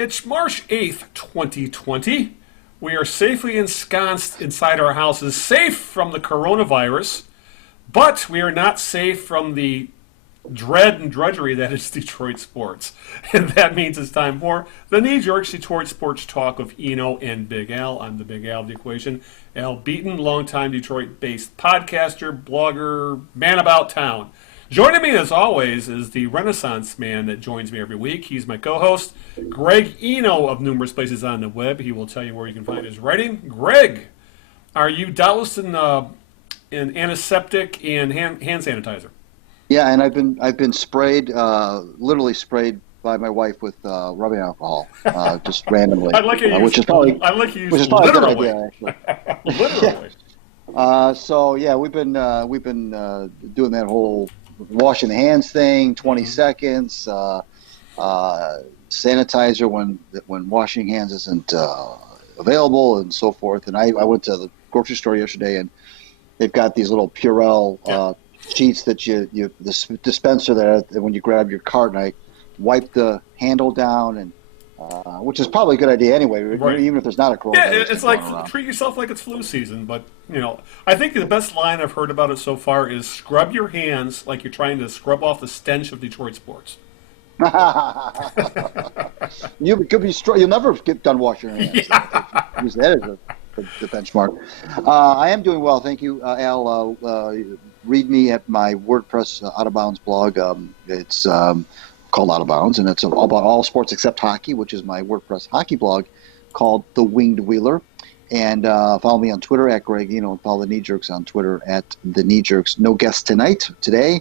It's March 8th, 2020. We are safely ensconced inside our houses, safe from the coronavirus, but we are not safe from the dread and drudgery that is Detroit sports. And that means it's time for the knee-jerk Detroit sports talk of Eno and Big Al. I'm the Big Al of the equation. Al Beaton, longtime Detroit-based podcaster, blogger, man about town. Joining me, as always, is the Renaissance man that joins me every week. He's my co-host, Greg Eno of numerous places on the web. He will tell you where you can find his writing. Greg, are you doused in antiseptic and hand sanitizer? Yeah, and I've been sprayed, literally sprayed by my wife with rubbing alcohol, just randomly. I like you which is probably a good idea, actually. Literally. So yeah, we've been doing that whole washing the hands thing, 20 seconds, sanitizer when washing hands isn't available, and so forth. And I went to the grocery store yesterday, and they've got these little Purell sheets that the dispenser there, when you grab your cart, and I wipe the handle down, and which is probably a good idea anyway, right. Even if there's not a coronavirus. Yeah, it's like treat yourself like it's flu season. But I think the best line I've heard about it so far is scrub your hands like you're trying to scrub off the stench of Detroit sports. You could be you'll never get done washing your hands. Yeah. Use that as the benchmark. I am doing well, thank you, Al. Read me at my WordPress Out of Bounds blog. It's called Out of Bounds, and it's all about all sports except hockey, which is my WordPress hockey blog called The Winged Wheeler. And follow me on Twitter at Greg, and follow the Knee Jerks on Twitter at the Knee Jerks. No guest today.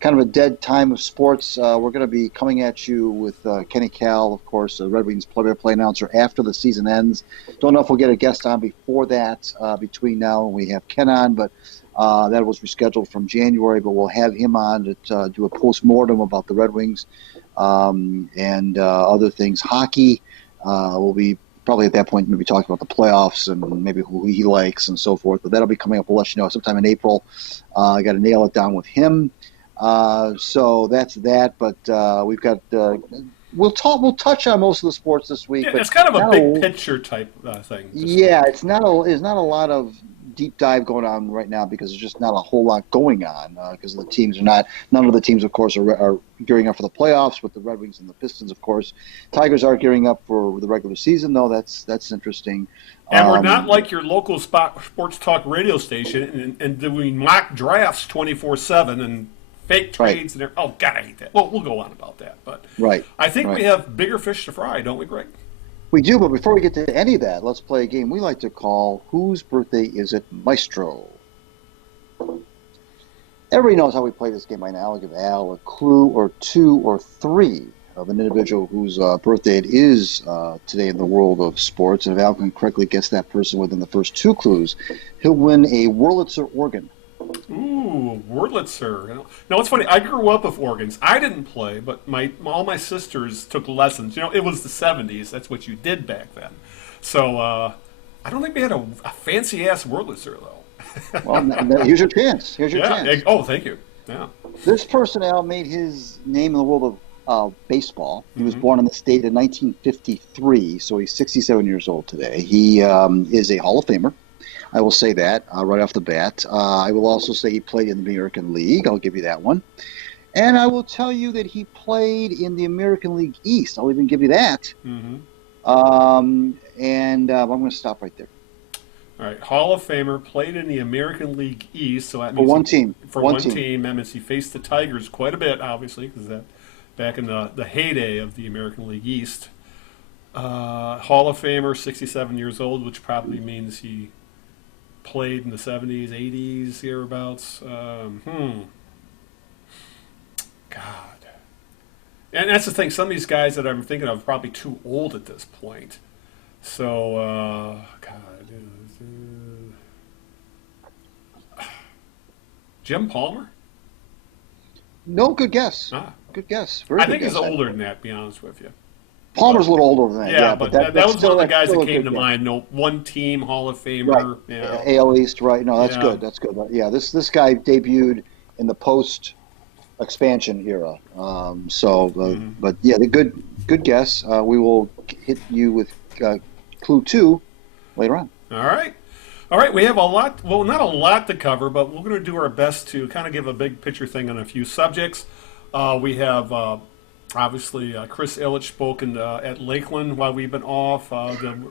Kind of a dead time of sports. We're going to be coming at you with Kenny Cal, of course, the Red Wings play-by-play announcer after the season ends. Don't know if we'll get a guest on before that. Between now and we have Ken on, but that was rescheduled from January. But we'll have him on to do a post-mortem about the Red Wings and other things. Hockey will be probably at that point maybe talking about the playoffs and maybe who he likes and so forth. But that'll be coming up. We'll let you know sometime in April. I got to nail it down with him. So that's that. But we've got we'll touch on most of the sports this week. Yeah, but it's kind of a big picture type thing. Yeah, it's not a lot of deep dive going on right now because there's just not a whole lot going on because the teams are not. None of the teams, of course, are gearing up for the playoffs. With the Red Wings and the Pistons, of course, Tigers are gearing up for the regular season, though. That's interesting. And we're not like your local sports talk radio station and doing mock drafts 24/7 and fake trades. Right. And oh God, I hate that. Well, we'll go on about that, but right. I think we have bigger fish to fry, don't we, Greg? We do, but before we get to any of that, let's play a game we like to call Whose Birthday Is It, Maestro? Everybody knows how we play this game by now. I'll give Al a clue or two or three of an individual whose birthday it is today in the world of sports. And if Al can correctly guess that person within the first two clues, he'll win a Wurlitzer organ. Ooh, Wurlitzer. Now, it's funny. I grew up with organs. I didn't play, but all my sisters took lessons. It was the 70s. That's what you did back then. So I don't think we had a fancy-ass Wurlitzer, though. Well, here's your chance. Here's your chance. Oh, thank you. Yeah. This person, Al, made his name in the world of baseball. He was born in the state in 1953, so he's 67 years old today. He is a Hall of Famer. I will say that right off the bat. I will also say he played in the American League. I'll give you that one. And I will tell you that he played in the American League East. I'll even give you that. And I'm going to stop right there. All right. Hall of Famer, played in the American League East. So that means for one team. For one team. That means he faced the Tigers quite a bit, obviously, because that back in the heyday of the American League East. Hall of Famer, 67 years old, which probably means he played in the 70s, 80s, hereabouts. God. And that's the thing. Some of these guys that I'm thinking of are probably too old at this point. So, God. Jim Palmer? No, good guess. Good guess. Very I good think guess. he's older than that, to be honest with you. Palmer's a little older than that. Yeah, but that was one of the guys that came to mind. No, one team Hall of Famer. Right. AL East, right? No, that's good. That's good. But yeah, this guy debuted in the post expansion era. But yeah, the good guess. We will hit you with clue 2 later on. All right. All right, we have a lot, well, not a lot to cover, but we're going to do our best to kind of give a big picture thing on a few subjects. We have, obviously, Chris Ilitch spoken at Lakeland while we've been off.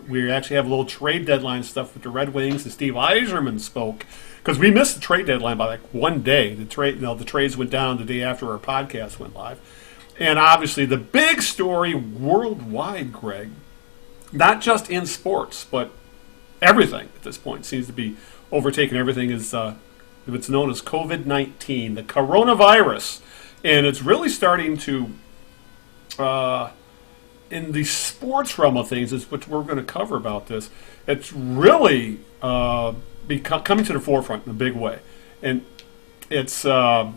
We actually have a little trade deadline stuff with the Red Wings, and Steve Yzerman spoke, because we missed the trade deadline by like one day. The trades went down the day after our podcast went live. And obviously, the big story worldwide, Greg, not just in sports, but everything at this point seems to be overtaking everything, is what's known as COVID-19, the coronavirus. And it's really starting to, in the sports realm of things, is what we're going to cover about this. It's really coming to the forefront in a big way. And it's, well,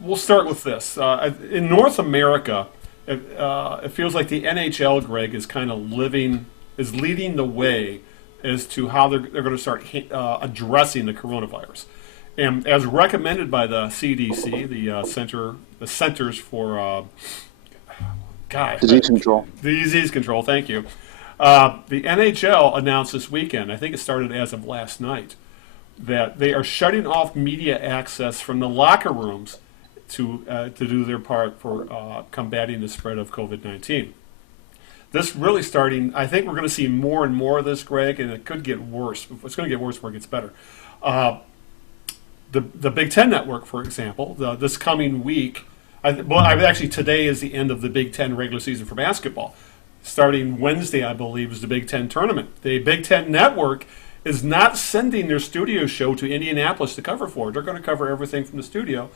we'll start with this. In North America, it feels like the NHL, Greg, is kind of leading the way as to how they're going to start addressing the coronavirus. And as recommended by the CDC, the Centers for Disease Control. Disease Control, thank you. The NHL announced this weekend, I think it started as of last night, that they are shutting off media access from the locker rooms to do their part for combating the spread of COVID-19. This really starting, I think we're going to see more and more of this, Greg, and it could get worse. It's going to get worse before it gets better. The Big Ten Network, for example, this coming week, actually today is the end of the Big Ten regular season for basketball. Starting Wednesday, I believe, is the Big Ten tournament. The Big Ten Network is not sending their studio show to Indianapolis to cover for it. They're going to cover everything from the studio,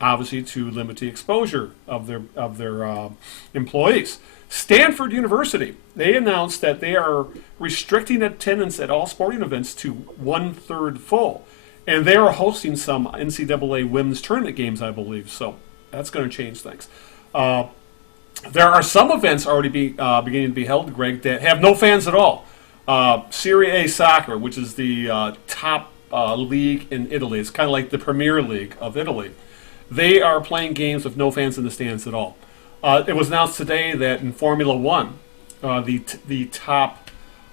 obviously to limit the exposure of their employees. Stanford University, they announced that they are restricting attendance at all sporting events to 1/3 full. And they are hosting some NCAA women's tournament games, I believe. So that's going to change things. There are some events already beginning to be held, Greg, that have no fans at all. Serie A soccer, which is the top league in Italy. It's kind of like the Premier League of Italy. They are playing games with no fans in the stands at all. It was announced today that in Formula One, the top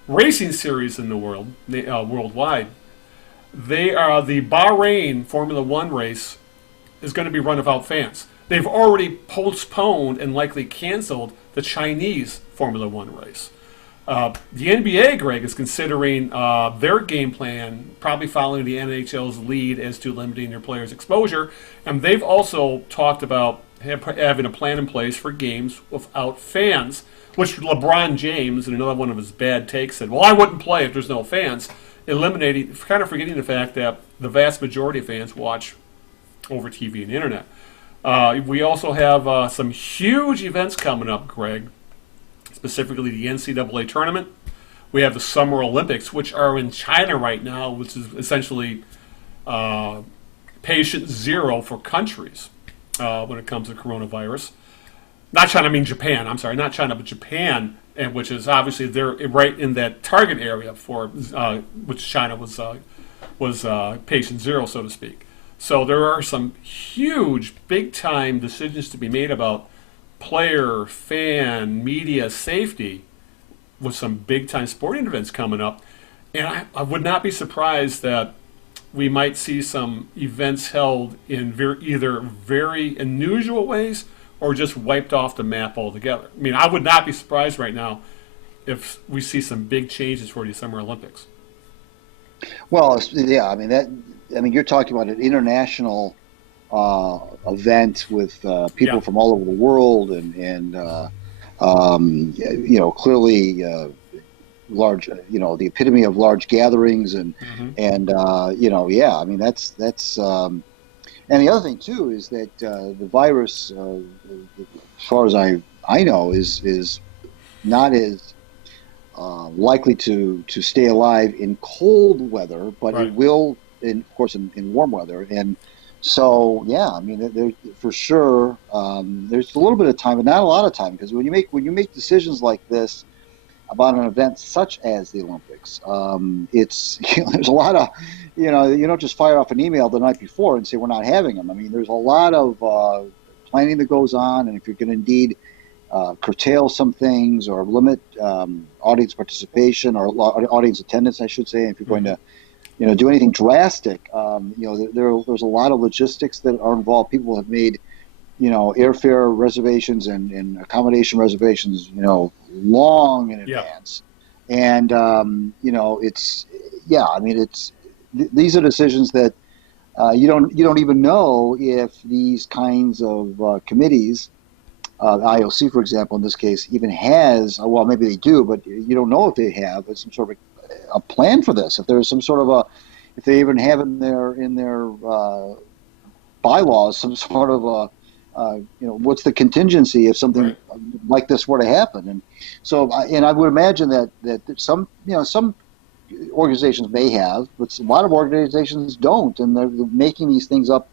racing series in the world, worldwide, the Bahrain Formula One race is going to be run without fans. They've already postponed and likely canceled the Chinese Formula One race. The NBA, Greg, is considering their game plan, probably following the NHL's lead as to limiting their players' exposure. And they've also talked about having a plan in place for games without fans, which LeBron James, in another one of his bad takes, said, well, I wouldn't play if there's no fans, eliminating, kind of forgetting the fact that the vast majority of fans watch over TV and the internet. We also have some huge events coming up, Greg, specifically the NCAA tournament. We have the Summer Olympics, which are in China right now, which is essentially patient zero for countries when it comes to coronavirus. Not China, I mean Japan. I'm sorry, not China, but Japan, and which is obviously they're right in that target area for which China was patient zero, so to speak. So there are some huge, big-time decisions to be made about player, fan, media safety with some big-time sporting events coming up. And I would not be surprised that we might see some events held in either very unusual ways or just wiped off the map altogether. I mean, I would not be surprised right now if we see some big changes for the Summer Olympics. Well, yeah, I mean, you're talking about an international event with people from all over the world, and clearly large, the epitome of large gatherings, and I mean that's and the other thing too is that the virus, as far as I know, is not as likely to stay alive in cold weather, but right. It will, of course, in warm weather. And so, yeah, I mean, there, for sure, there's a little bit of time, but not a lot of time, because when you make decisions like this about an event such as the Olympics, it's there's a lot of, you don't just fire off an email the night before and say we're not having them. I mean, there's a lot of planning that goes on, and if you're going to indeed curtail some things or limit audience participation or audience attendance, I should say. If you're going to, do anything drastic, there's a lot of logistics that are involved. People have made, airfare reservations and accommodation reservations, long in advance. And, these are decisions that you don't even know if these kinds of committees, IOC, for example, in this case, even has, well, maybe they do, but you don't know if they have some sort of a plan for this. If there's some sort of if they even have in their bylaws some sort of what's the contingency if something like this were to happen. And so, and I would imagine that some organizations may have, but a lot of organizations don't, and they're making these things up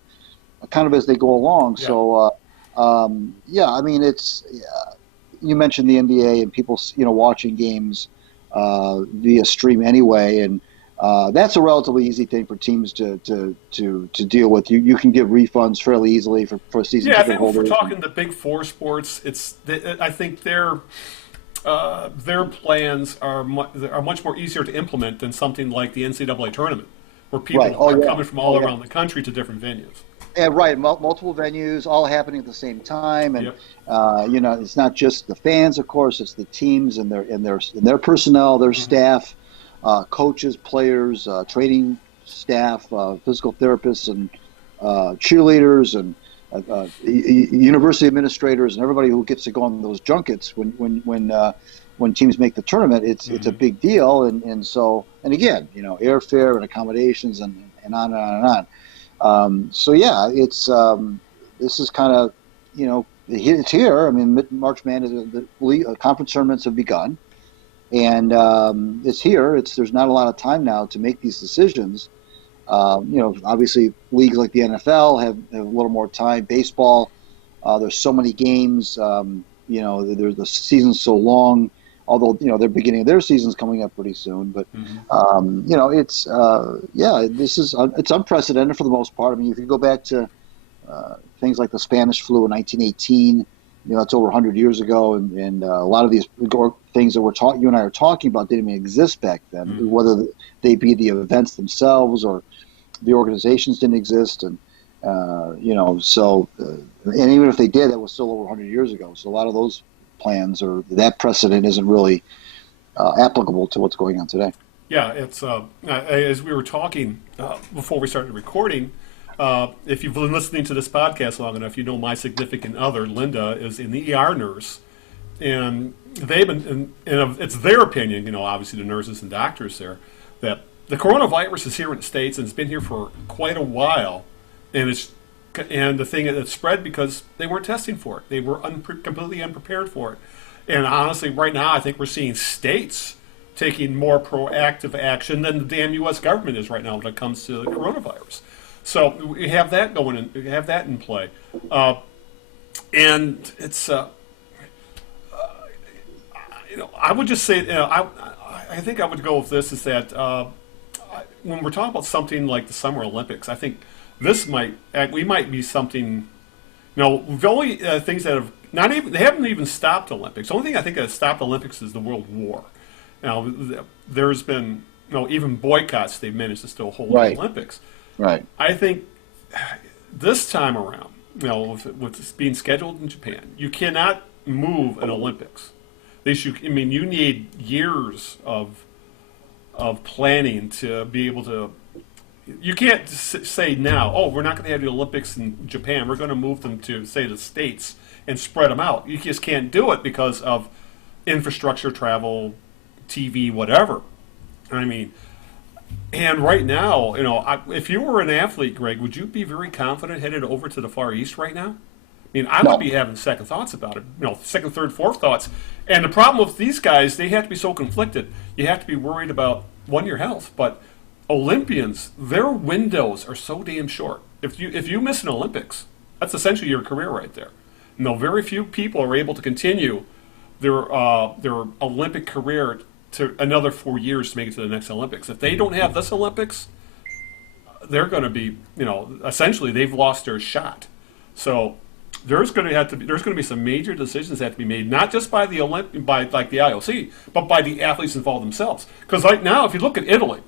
kind of as they go along. Yeah. So, it's you mentioned the NBA and people, watching games via stream anyway, and that's a relatively easy thing for teams to deal with. You can give refunds fairly easily for season ticket holders. Yeah, I think if we're talking the big four sports, I think their plans are much more easier to implement than something like the NCAA tournament, where people are coming from all around the country to different venues. Yeah, right. Multiple venues, all happening at the same time, and it's not just the fans, of course. It's the teams and their personnel, their staff, coaches, players, training staff, physical therapists, and cheerleaders, and university administrators, and everybody who gets to go on those junkets when teams make the tournament. It's a big deal, and so again, airfare and accommodations and on and on and on. This is kind of, it's here. I mean, March Madness, the conference tournaments have begun, and it's here. There's not a lot of time now to make these decisions. Obviously, leagues like the NFL have a little more time. Baseball, there's so many games. The season's so long. Although they're beginning their season's coming up pretty soon, but it's unprecedented for the most part. I mean, if you go back to things like the Spanish flu in 1918, that's over 100 years ago, and a lot of these things that you and I are talking about didn't even exist back then. Whether they be the events themselves or the organizations didn't exist, and and even if they did, that was still over 100 years ago. So a lot of those plans or that precedent isn't really applicable to what's going on today. Yeah, it's as we were talking before we started recording. If you've been listening to this podcast long enough, my significant other, Linda, is an ER nurse, and they've been, and it's their opinion, obviously the nurses and doctors there, that the coronavirus is here in the States and it's been here for quite a while, and the thing that spread because they weren't testing for it. They were completely unprepared for it. And honestly, right now, I think we're seeing states taking more proactive action than the damn U.S. government is right now when it comes to the coronavirus. So we have that going in. We have that in play, and it's. I would just say, I think I would go with this is that when we're talking about something like the Summer Olympics, I think we might be something. The only things that have they haven't even stopped Olympics. The only thing I think that has stopped Olympics is the World War. Now there's been even boycotts. They've managed to still hold the Olympics. Right. I think this time around, with this being scheduled in Japan, you cannot move an Olympics. You need years of planning to be able to. You can't say now, we're not going to have the Olympics in Japan. We're going to move them to, say, the States and spread them out. You just can't do it because of infrastructure, travel, TV, whatever. And right now, if you were an athlete, Greg, would you be very confident headed over to the Far East right now? I would be having second thoughts about it. Second, third, fourth thoughts. And the problem with these guys, they have to be so conflicted. You have to be worried about, one, your health, but Olympians, their windows are so damn short. If you miss an Olympics, that's essentially your career right there. Very few people are able to continue their Olympic career to another 4 years to make it to the next Olympics. If they don't have this Olympics, they're going to be, essentially they've lost their shot. So there's going to be some major decisions that have to be made, not just by the by like the IOC, but by the athletes involved themselves. Because right now, if you look at Italy,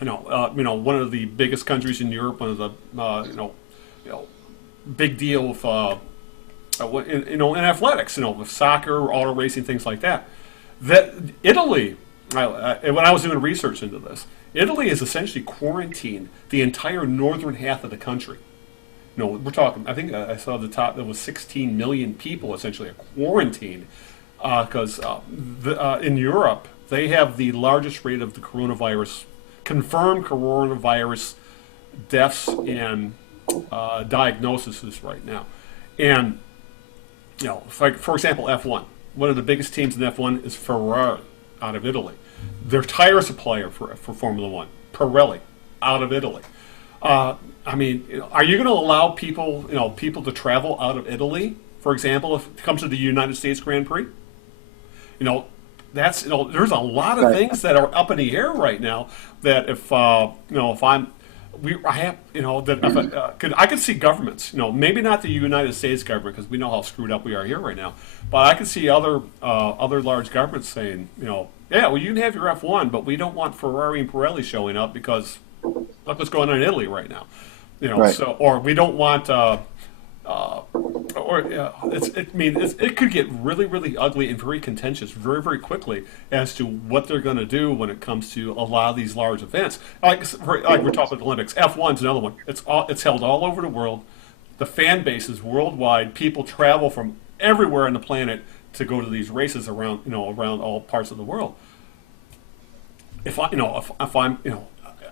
one of the biggest countries in Europe, one of the big deal with in athletics, with soccer, auto racing, things like that. That Italy, when I was doing research into this, Italy has essentially quarantined the entire northern half of the country. We're talking. I think I saw the top. There was 16 million people essentially quarantined because in Europe they have the largest rate of the coronavirus, confirmed coronavirus deaths and diagnoses right now. And for example, F1. One of the biggest teams in F1 is Ferrari out of Italy. Their tire supplier for Formula One, Pirelli, out of Italy. Are you going to allow people to travel out of Italy, for example, if it comes to the United States Grand Prix? There's a lot of things that are up in the air right now. That I could see governments, maybe not the United States government because we know how screwed up we are here right now, but I could see other large governments saying, yeah, well, you can have your F1, but we don't want Ferrari and Pirelli showing up because look what's going on in Italy right now, or we don't want. It could get really, really ugly and very contentious very, very quickly as to what they're going to do when it comes to a lot of these large events. Like we're talking about the Olympics. F1's another one. It's held all over the world. The fan base is worldwide. People travel from everywhere on the planet to go to these races around all parts of the world.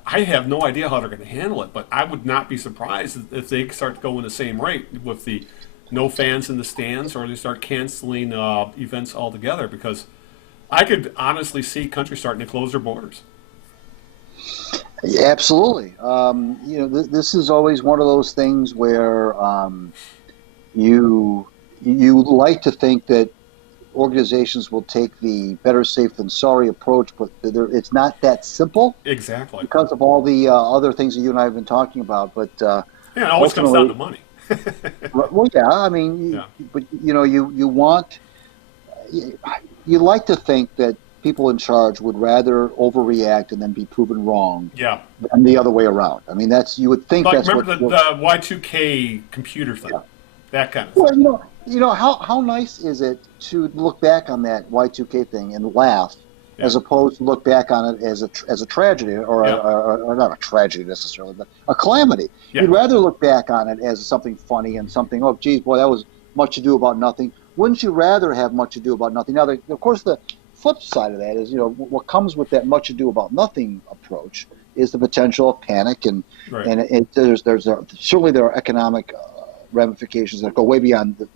I have no idea how they're going to handle it, but I would not be surprised if they start going the same rate with the no fans in the stands, or they start canceling events altogether, because I could honestly see countries starting to close their borders. Yeah, absolutely. This is always one of those things where you like to think that organizations will take the better safe than sorry approach, but it's not that simple. Exactly. Because of all the other things that you and I have been talking about. But it always comes down to money. Well, yeah, but you like to think that people in charge would rather overreact and then be proven wrong. Yeah. Than the other way around. You would think that's remember the Y2K computer thing, that kind of thing. Well, how nice is it to look back on that Y2K thing and laugh, as opposed to look back on it as a tragedy, or not a tragedy necessarily, but a calamity. Yeah. You'd rather look back on it as something funny and something, oh, geez, boy, that was much ado about nothing. Wouldn't you rather have much ado about nothing? Now, of course, the flip side of that is, what comes with that much ado about nothing approach is the potential of panic, and certainly there are economic ramifications that go way beyond the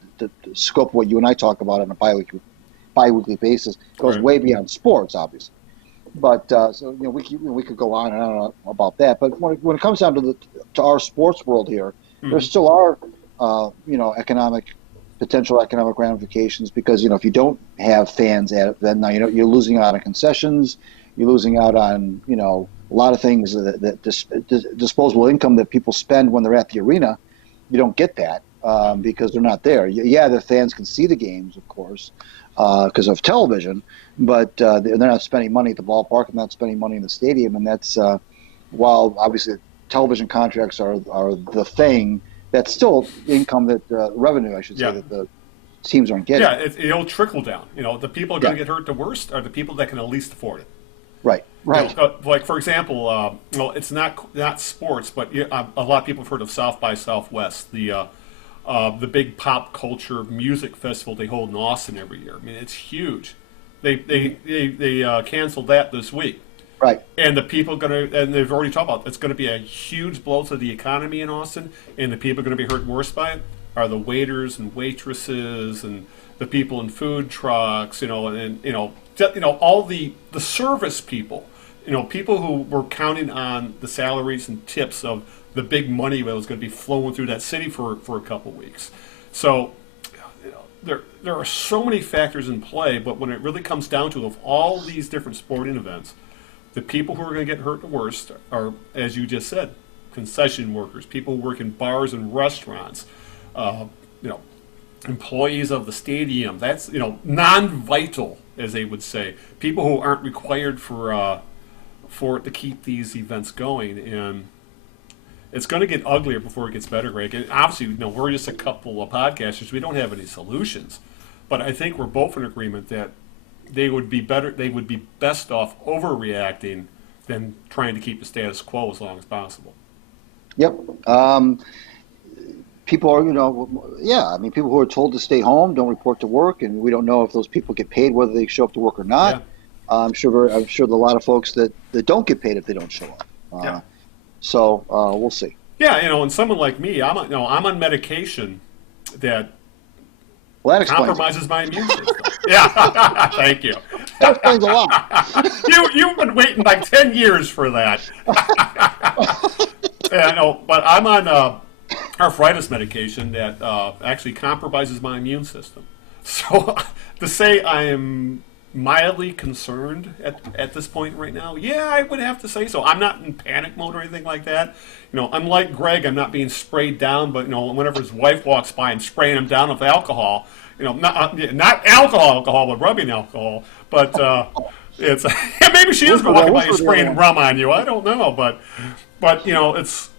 scope of what you and I talk about on a bi-weekly basis. It goes way beyond sports, obviously. But we could go on and on about that. But when it comes down to our sports world here, there still are potential economic ramifications, because if you don't have fans at it, then now you're losing out on concessions, you're losing out on a lot of things that disposable income that people spend when they're at the arena. You don't get that because they're not there. Yeah, the fans can see the games, of course, because of television, but they're not spending money at the ballpark and not spending money in the stadium. And that's while obviously television contracts are the thing, that's still income revenue, I should say, that the teams aren't getting. Yeah, it'll trickle down. The people are going to get hurt the worst are the people that can at least afford it. Right. Like, for example, it's not sports, but a lot of people have heard of South by Southwest, the big pop culture music festival they hold in Austin every year. It's huge. They canceled that this week. Right. And the people and they've already talked about, it's going to be a huge blow to the economy in Austin, and the people going to be hurt worse by it are the waiters and waitresses and the people in food trucks, all the service people, people who were counting on the salaries and tips of the big money that was going to be flowing through that city for a couple of weeks. So there are so many factors in play, but when it really comes down to, of all these different sporting events, the people who are going to get hurt the worst are, as you just said, concession workers, people who work in bars and restaurants, employees of the stadium. That's, non-vital, as they would say. People who aren't required for it to keep these events going, and it's going to get uglier before it gets better, Greg. And obviously, we're just a couple of podcasters. We don't have any solutions, but I think we're both in agreement that they would be better. They would be best off overreacting than trying to keep the status quo as long as possible. Yep. People are, people who are told to stay home don't report to work, and we don't know if those people get paid whether they show up to work or not. Yeah. I'm sure there are a lot of folks that don't get paid if they don't show up. Yeah. So we'll see. Yeah, and someone like me, I'm on medication that compromises my immune system. Yeah, thank you. That explains a lot. You've been waiting like 10 years for that. Yeah, no, but I'm on arthritis medication that actually compromises my immune system. So to say I am mildly concerned at this point right now, yeah, I would have to say so. I'm not in panic mode or anything like that. Unlike Greg, I'm not being sprayed down, but whenever his wife walks by, I'm spraying him down with alcohol. Not alcohol, but rubbing alcohol. But it's maybe she is walking by and spraying rum on you. I don't know, but it's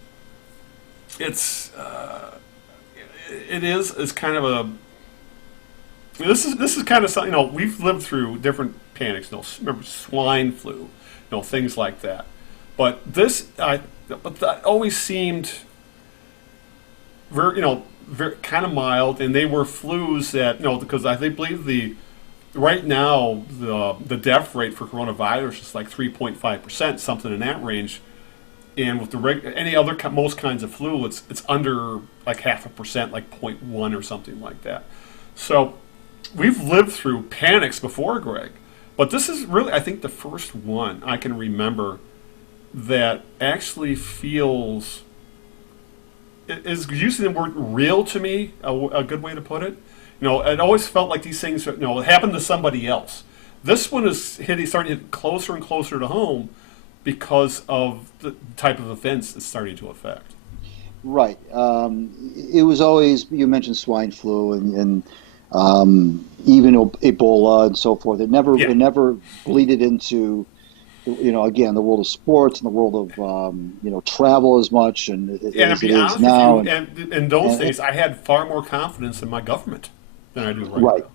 kind of a. This is kind of something, we've lived through different panics. Remember swine flu, things like that. But that always seemed very, very kind of mild, and they were flus that, because I believe right now the death rate for coronavirus is like 3.5%, something in that range. And with any other most kinds of flu, it's under like 0.5%, like 0.1 or something like that. So we've lived through panics before, Greg, but this is really, I think, the first one I can remember that actually feels, is using the word real to me a good way to put it. It always felt like these things, happened to somebody else. This one is starting to hit closer and closer to home because of the type of events it's starting to affect. Right. It was always, you mentioned swine flu and even Ebola and so forth. It never bleeded into, again, the world of sports and the world of, travel as much as it is now. And in those days, I had far more confidence in my government than I do right now.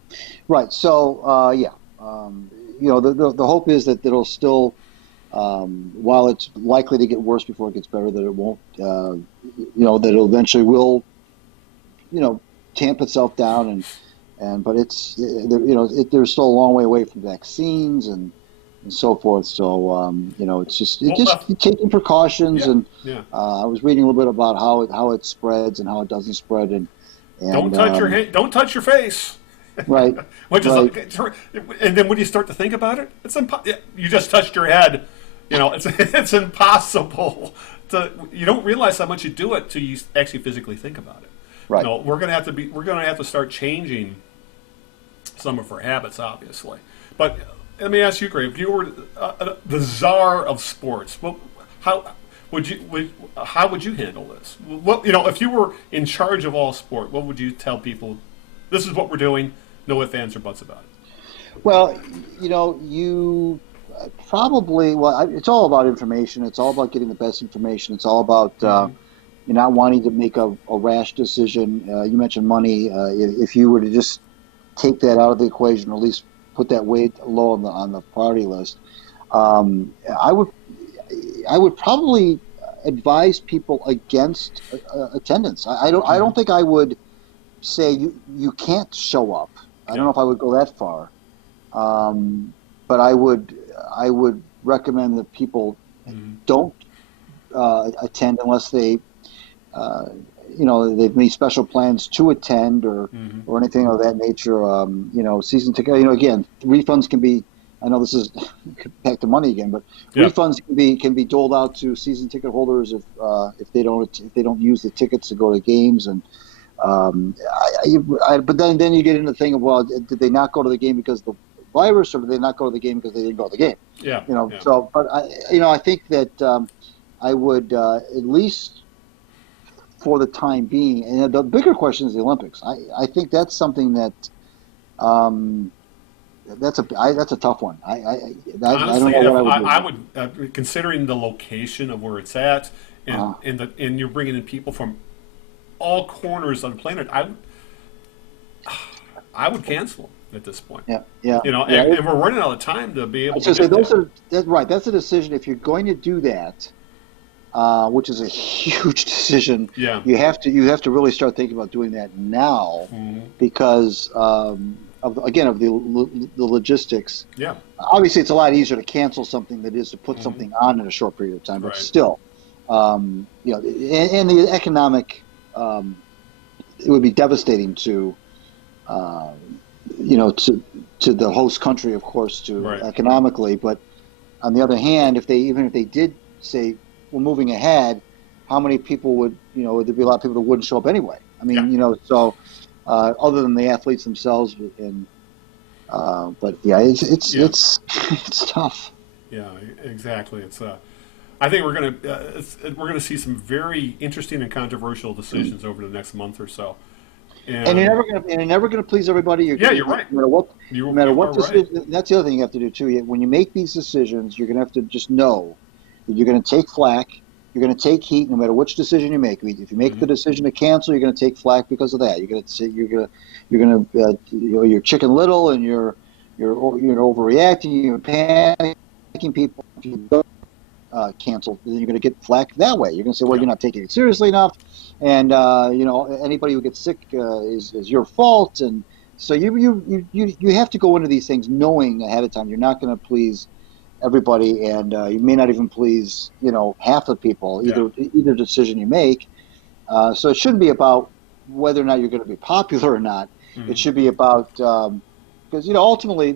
Right. So, the hope is that it'll still, while it's likely to get worse before it gets better, that it won't, that it eventually will, tamp itself down but it's there's still a long way away from vaccines and so forth. So it's just taking precautions. I was reading a little bit about how it spreads and how it doesn't spread and don't touch your face. Right. And then when you start to think about it, you just touched your head. It's impossible you don't realize how much you do it till you actually physically think about it. Right. We're going to have to start changing some of our habits, obviously. But let me ask you, Greg, if you were the czar of sports, how would you handle this? If you were in charge of all sport, what would you tell people? This is what we're doing. No ifs, ands, or buts about it. Well, you probably. It's all about information. It's all about getting the best information. It's all about you're not wanting to make a rash decision. You mentioned money. If you were to just take that out of the equation, or at least put that way low on the priority list, I would probably advise people against attendance. I don't think I would say you can't show up. I don't know if I would go that far, but I would recommend that people don't attend unless they they've made special plans to attend or anything of that nature. Season ticket. Again, refunds can be. I know this is back to money again, but refunds can be doled out to season ticket holders if they don't use the tickets to go to games. And but then you get into the thing of, did they not go to the game because of the virus, or did they not go to the game because they didn't go to the game? Yeah. So, but I think that I would at least for the time being. And the bigger question is the Olympics. I think that's something that that's a tough one. I don't Honestly, know if what I would I do. would, considering the location of where it's at, Uh, and you're bringing in people from all corners of the planet, I would cancel at this point. yeah, yeah, You know, yeah. and we're running out of time to be I able was to going to say do those that. are that's right. That's a decision. If you're going to do that, which is a huge decision, Yeah. you have to really start thinking about doing that now, Mhm. because of the logistics. Yeah. Obviously, it's a lot easier to cancel something than it is to put Mhm. something on in a short period of time. But Right. still, and the economic, it would be devastating to, um, to the host country, of course, to Right. economically. But on the other hand, even if they did say we're moving ahead, how many people there'd be a lot of people that wouldn't show up anyway. I Yeah. mean, so other than the athletes themselves, but yeah, it's Yeah. it's it's tough. Yeah. Exactly. I think we're gonna see some very interesting and controversial decisions over the next month or so. And And you're never gonna please everybody. yeah, you're right. No matter what, no matter You what are right. decision. That's the other thing you have to do too. When you make these decisions, you're gonna have to just know that you're gonna take flack. You're gonna take heat, no matter which decision you make. If you make the Hmm. decision to cancel, you're gonna take flack because of that. You're Chicken Little, and you're overreacting. You're panicking people. If you don't cancel, then you're going to get flack that way. You're going to say, well, Yeah. you're not taking it seriously enough, and anybody who gets sick is your fault. And so you have to go into these things knowing ahead of time you're not going to please everybody, and you may not even please half the people Yeah. either decision you make. So it shouldn't be about whether or not you're going to be popular or not. It Hmm. should be about because ultimately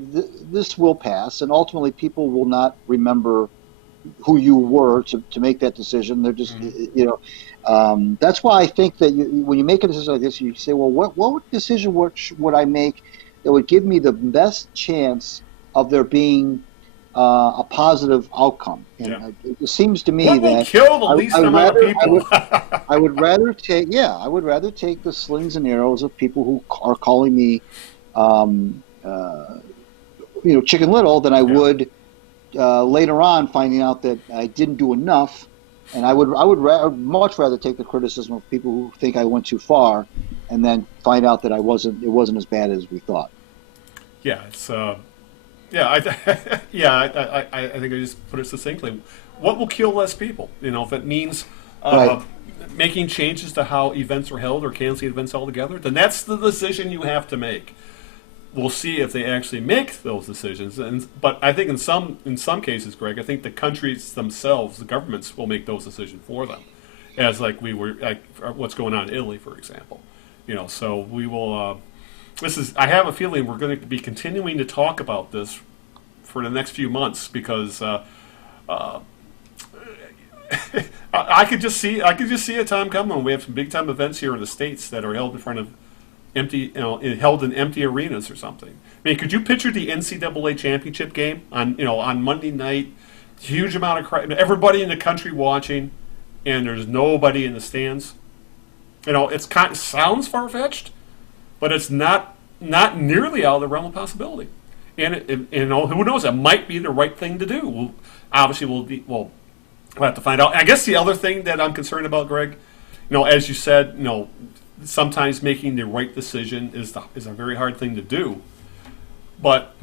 this will pass, and ultimately people will not remember who you were to make that decision. They're just, Hmm. that's why I think that when you make a decision like this, you say, well, what decision would I make that would give me the best chance of there being a positive outcome? And Yeah. it seems to me What will that kill the I, least I would amount of rather, I people? would, I would rather take the slings and arrows of people who are calling me, um, Chicken Little than I Yeah. would later on finding out that I didn't do enough. And I would much rather take the criticism of people who think I went too far, and then find out that it wasn't as bad as we thought. Yeah. Yeah. I think I just put it succinctly. What will kill less people? If it means Right. making changes to how events are held or canceling events altogether, then that's the decision you have to make. We'll see if they actually make those decisions. But I think in some cases, Greg, I think the countries themselves, the governments, will make those decisions for them, as what's going on in Italy, for example. So we will. I have a feeling we're going to be continuing to talk about this for the next few months because I could just see a time coming when we have some big time events here in the States that are held in front of held in empty arenas or something. I mean, could you picture the NCAA championship game on Monday night? Huge amount of crowd, everybody in the country watching, and there's nobody in the stands. Sounds far fetched, but it's not nearly out of the realm of possibility. And who knows? It might be the right thing to do. Obviously, we'll have to find out. I guess the other thing that I'm concerned about, Greg, as you said, sometimes making the right decision is a very hard thing to do. But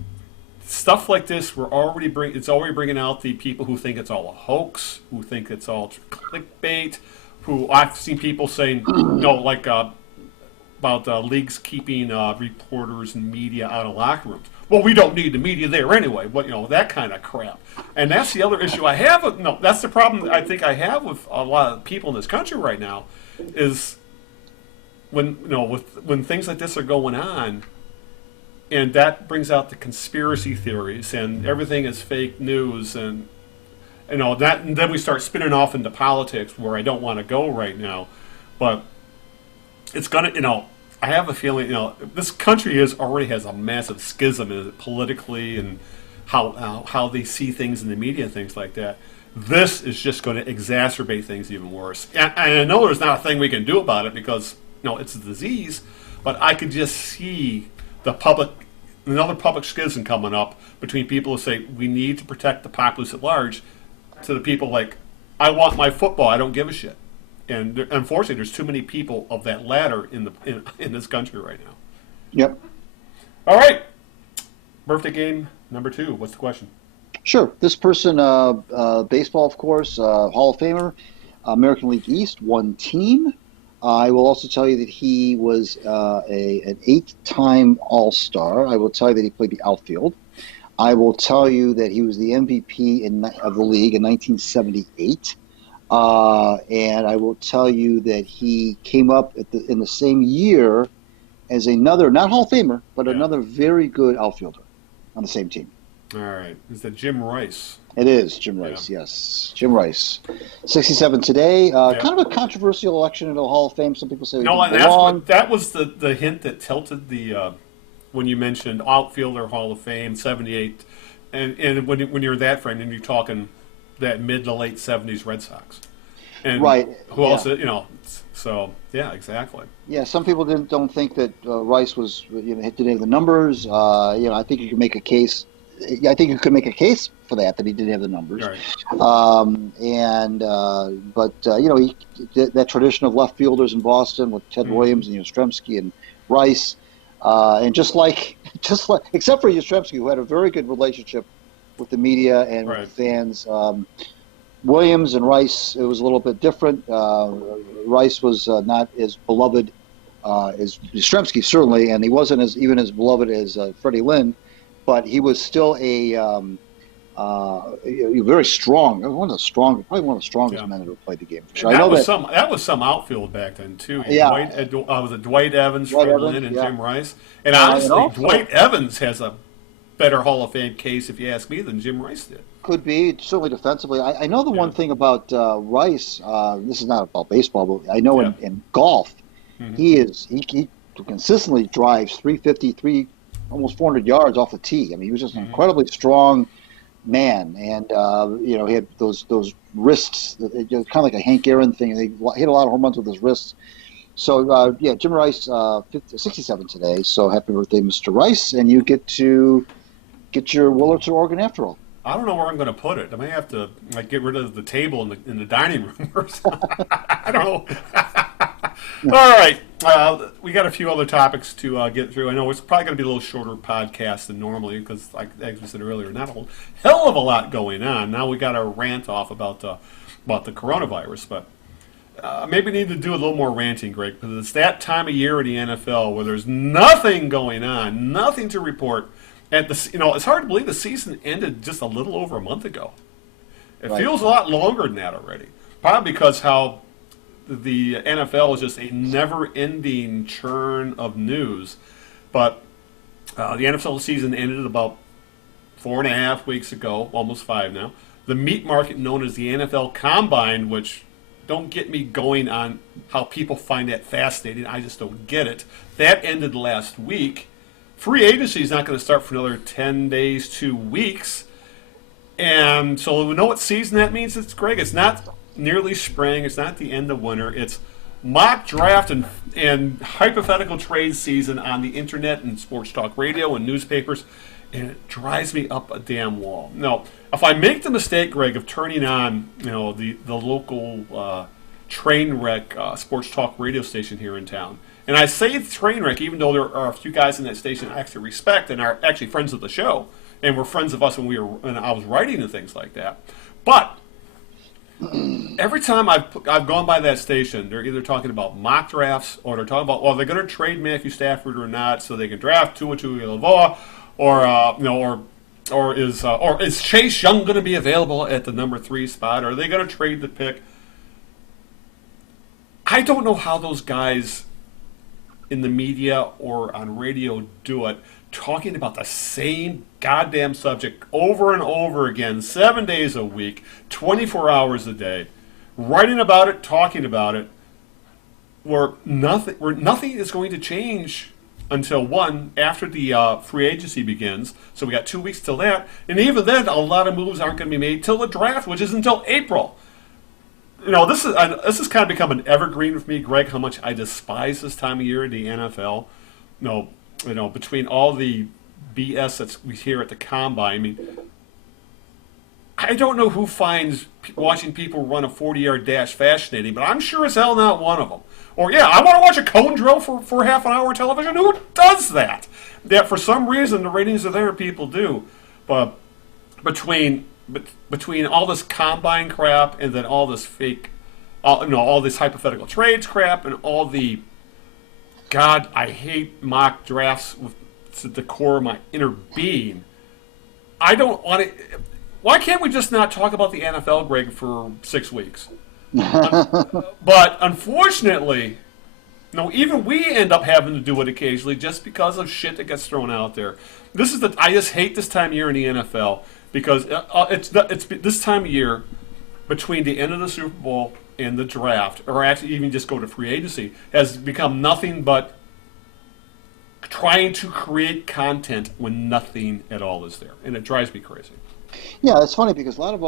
stuff like this, it's already bringing out the people who think it's all a hoax, who think it's all clickbait. Who I've seen people saying, about leagues keeping reporters and media out of locker rooms. Well, we don't need the media there anyway. But that kind of crap. And that's the other issue I have. That's the problem I think I have with a lot of people in this country right now, is when things like this are going on, and that brings out the conspiracy theories and everything is fake news, and and then we start spinning off into politics where I don't want to go right now, but it's gonna I have a feeling this country already has a massive schism in it politically and how they see things in the media and things like that. This is just going to exacerbate things even worse. And I know there's not a thing we can do about it because it's a disease, but I could just see another public schism coming up between people who say we need to protect the populace at large, to the people like, I want my football, I don't give a shit. And unfortunately, there's too many people of that latter in this country right now. Yep. All right. Birthday game number 2. What's the question? Sure. This person, baseball, of course, Hall of Famer, American League East, one team. I will also tell you that he was an 8-time All-Star. I will tell you that he played the outfield. I will tell you that he was the MVP of the league in 1978. And I will tell you that he came up in the same year as another, not Hall of Famer, but another very good outfielder on the same team. All right. Is that Jim Rice? It is Jim Rice, yes. Jim Rice. 67 today. Kind of a controversial election into the Hall of Fame. Some people say that was the hint that tilted the when you mentioned outfielder Hall of Fame, 78. And when you're that frame, and you're talking that mid to late 70s Red Sox. And right. Who else, so, yeah, exactly. Yeah, some people don't think that Rice was, didn't have the numbers. I think you can make a case. I think you could make a case for that he didn't have the numbers. Right. That tradition of left fielders in Boston with Ted Williams and Yastrzemski and Rice, and just like except for Yastrzemski, who had a very good relationship with the media and with fans. Williams and Rice, it was a little bit different. Rice was not as beloved as Yastrzemski, certainly, and he wasn't even as beloved as Freddie Lynn. But he was still a very strong, probably one of the strongest men who played the game. For sure. That was some outfield back then too. Yeah, was it Dwight Evans, Fred Lynn, and Jim Rice? And honestly, Dwight Evans has a better Hall of Fame case, if you ask me, than Jim Rice did. Could be, certainly defensively. I know the one thing about Rice. This is not about baseball, but I know in golf, he consistently drives 350, almost 400 yards off the tee. I mean, he was just an incredibly strong man, and he had those wrists, kind of like a Hank Aaron thing. He hit a lot of home runs with his wrists. So Jim Rice, 67 today. So happy birthday, Mr. Rice, and you get to get your Willards to Oregon after all. I don't know where I'm going to put it. I may have to get rid of the table in the dining room or something. I don't know. All right. We got a few other topics to get through. I know it's probably going to be a little shorter podcast than normally because, like I said earlier, not a hell of a lot going on. Now we got our rant off about the coronavirus, but maybe we need to do a little more ranting, Greg, because it's that time of year in the NFL where there's nothing going on, nothing to report. And it's hard to believe the season ended just a little over a month ago. It feels a lot longer than that already. Probably because how the NFL is just a never-ending churn of news. But the NFL season ended about 4.5 weeks ago, almost 5 now. The meat market known as the NFL Combine, which don't get me going on how people find that fascinating. I just don't get it. That ended last week. Free agency is not going to start for another 10 days, 2 weeks. And so we know what season that means. It's Greg. It's not nearly spring. It's not the end of winter. It's mock draft and hypothetical trade season on the internet and sports talk radio and newspapers. And it drives me up a damn wall. Now, if I make the mistake, Greg, of turning on the local train wreck sports talk radio station here in town, and I say train wreck even though there are a few guys in that station I actually respect and are actually friends of the show, and were friends of us when I was writing and things like that. But every time I've gone by that station, they're either talking about mock drafts or they're talking about, they're going to trade Matthew Stafford or not so they can draft Tua Tagovailoa, or is Chase Young going to be available at the number 3 spot? Or are they going to trade the pick? I don't know how those guys in the media or on radio do it, talking about the same goddamn subject over and over again, 7 days a week, 24 hours a day, writing about it, talking about it, where nothing is going to change until after the free agency begins. So we got 2 weeks till that, and even then, a lot of moves aren't going to be made till the draft, which is until April. This is kind of become an evergreen with me, Greg. How much I despise this time of year in the NFL. Between all the BS that we hear at the combine. I mean, I don't know who finds watching people run a 40-yard dash fascinating, but I'm sure as hell not one of them. Or, I want to watch a cone drill for half an hour on television. Who does that? That for some reason the ratings are there, people do. But between all this combine crap and then all this fake, all this hypothetical trades crap and all the, God, I hate mock drafts to the core of my inner being. I don't want to. Why can't we just not talk about the NFL, Greg, for 6 weeks? But unfortunately, even we end up having to do it occasionally just because of shit that gets thrown out there. I just hate this time of year in the NFL because it's this time of year between the end of the Super Bowl and the draft, or actually even just go to free agency, has become nothing but trying to create content when nothing at all is there, and it drives me crazy. Yeah, it's funny because a lot of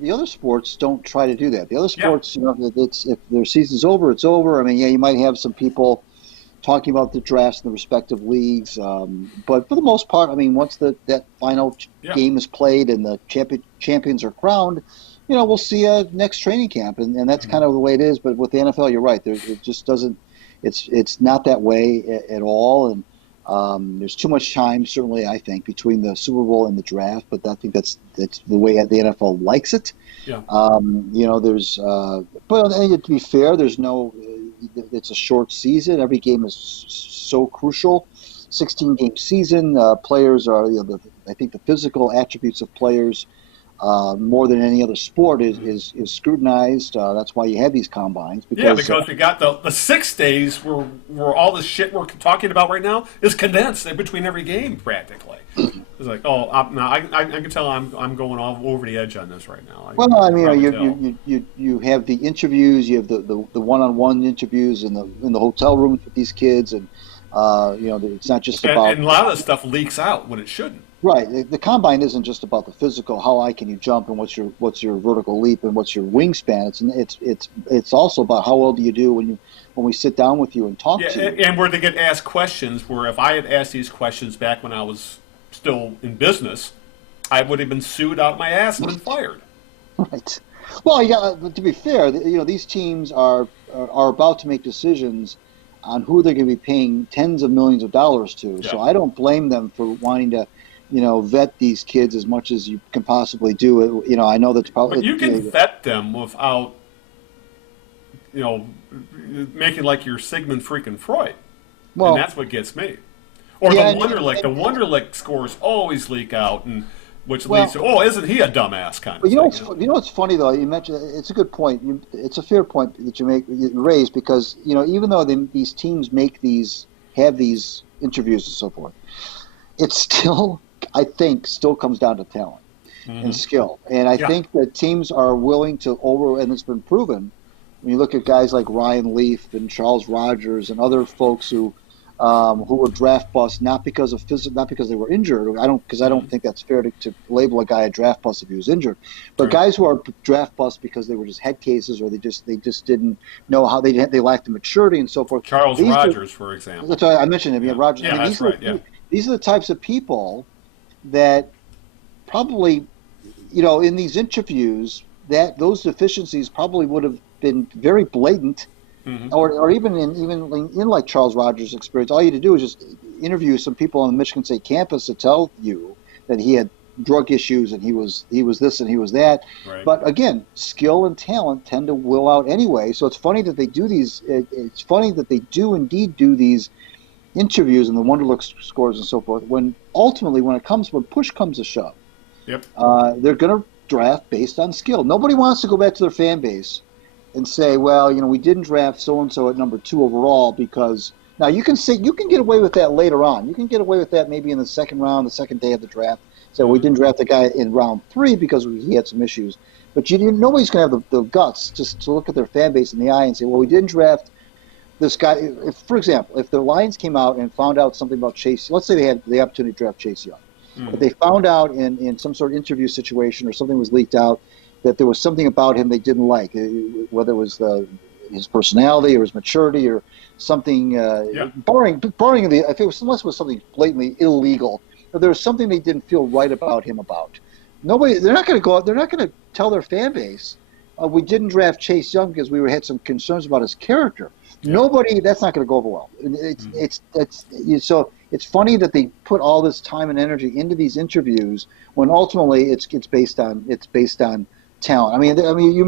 the other sports don't try to do that. The other sports, if their season's over, it's over. I mean, you might have some people talking about the drafts in the respective leagues, but for the most part, I mean, once that final game is played and the champions are crowned, we'll see a next training camp, and that's kind of the way it is. But with the NFL, you're right. It just doesn't. It's not that way at all, and there's too much time, certainly, I think, between the Super Bowl and the draft, but I think that's the way the NFL likes it. Yeah. But to be fair, it's a short season. Every game is so crucial. 16-game season. Players are, I think the physical attributes of players, more than any other sport, is scrutinized. That's why you have these combines. Because we got the 6 days where all the shit we're talking about right now is condensed in between every game, practically. It's like, I can tell I'm going all over the edge on this right now. You have the interviews, you have the one-on-one interviews in the hotel rooms with these kids, and it's not just about. And a lot of that stuff leaks out when it shouldn't. Right. The combine isn't just about the physical. How high can you jump, and what's your vertical leap, and what's your wingspan? It's also about how well do you do when we sit down with you and talk to you. And where they get asked questions. Where if I had asked these questions back when I was still in business, I would have been sued out my ass and been fired. Right. Well, to be fair, these teams are about to make decisions on who they're going to be paying tens of millions of dollars to. Yeah. So I don't blame them for wanting to. Vet these kids as much as you can possibly do it. I know that's probably. But you can vet them without, making like you're Sigmund freaking Freud. Well, and that's what gets me. Or the Wonderlic scores always leak out, and which leads to, isn't he a dumbass kind of thing? What's funny though? You mentioned it's a good point. It's a fair point that you raise because even though these teams have these interviews and so forth, it's still. I think still comes down to talent and skill. And I think that teams are willing to and it's been proven, when you look at guys like Ryan Leaf and Charles Rogers and other folks who were draft busts, not because they were injured. I don't think that's fair to label a guy a draft bust if he was injured. But guys who are draft busts because they were just head cases or they just didn't know how they lacked the maturity and so forth. Charles Rogers, for example. That's why I mentioned him. Yeah, Rogers. Yeah, that's right. These are the types of people that probably, in these interviews, that those deficiencies probably would have been very blatant, or even in like Charles Rogers' experience, all you had to do is just interview some people on the Michigan State campus to tell you that he had drug issues and he was this and he was that. Right. But again, skill and talent tend to will out anyway. So it's funny that they do these. It's funny that they do indeed do these interviews and the Wonderlic scores and so forth, when push comes to shove, they're going to draft based on skill. Nobody wants to go back to their fan base and say, well, we didn't draft so-and-so at number 2 overall because now you can get away with that later on. You can get away with that maybe in the second round, the second day of the draft. So we didn't draft the guy in round 3 because he had some issues. But nobody's going to have the guts just to look at their fan base in the eye and say, well, we didn't draft this guy, if, for example, if the Lions came out and found out something about Chase, let's say they had the opportunity to draft Chase Young, but they found out in some sort of interview situation or something was leaked out that there was something about him they didn't like, whether it was his personality or his maturity or something, barring the, if it was, unless it was something blatantly illegal, but there was something they didn't feel right about him about. They're not going to go out, they're not going to tell their fan base, we didn't draft Chase Young because we had some concerns about his character. Nobody, that's not going to go over well. So it's funny that they put all this time and energy into these interviews when ultimately it's based on talent.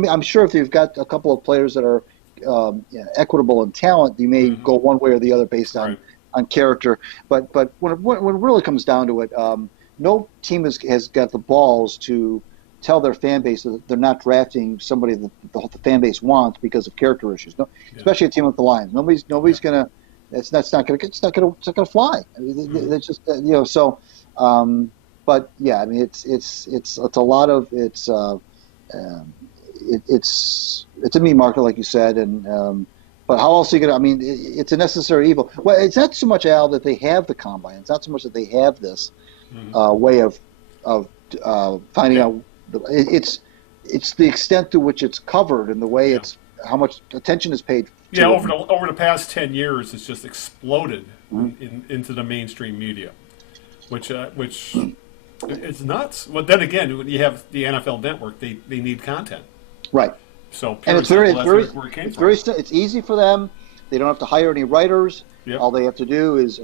I'm sure if you've got a couple of players that are equitable in talent, you may go one way or the other based on character. But when it really comes down to it, no team has got the balls to tell their fan base that they're not drafting somebody that the fan base wants because of character issues. Especially a team like the Lions. Nobody's gonna. It's not gonna fly. I mean, it's just So, but yeah, I mean, it's a lot of it's a meat market, like you said, and but how else are you gonna? I mean, it's a necessary evil. Well, it's not so much, Al, that they have the combine. It's not so much that they have this way of finding out. It's the extent to which it's covered and the way it's how much attention is paid. Over the past 10 years, it's just exploded into the mainstream media, which is nuts. But then again, when you have the NFL Network, they need content, right? So and it's easy for them. They don't have to hire any writers. Yep. All they have to do is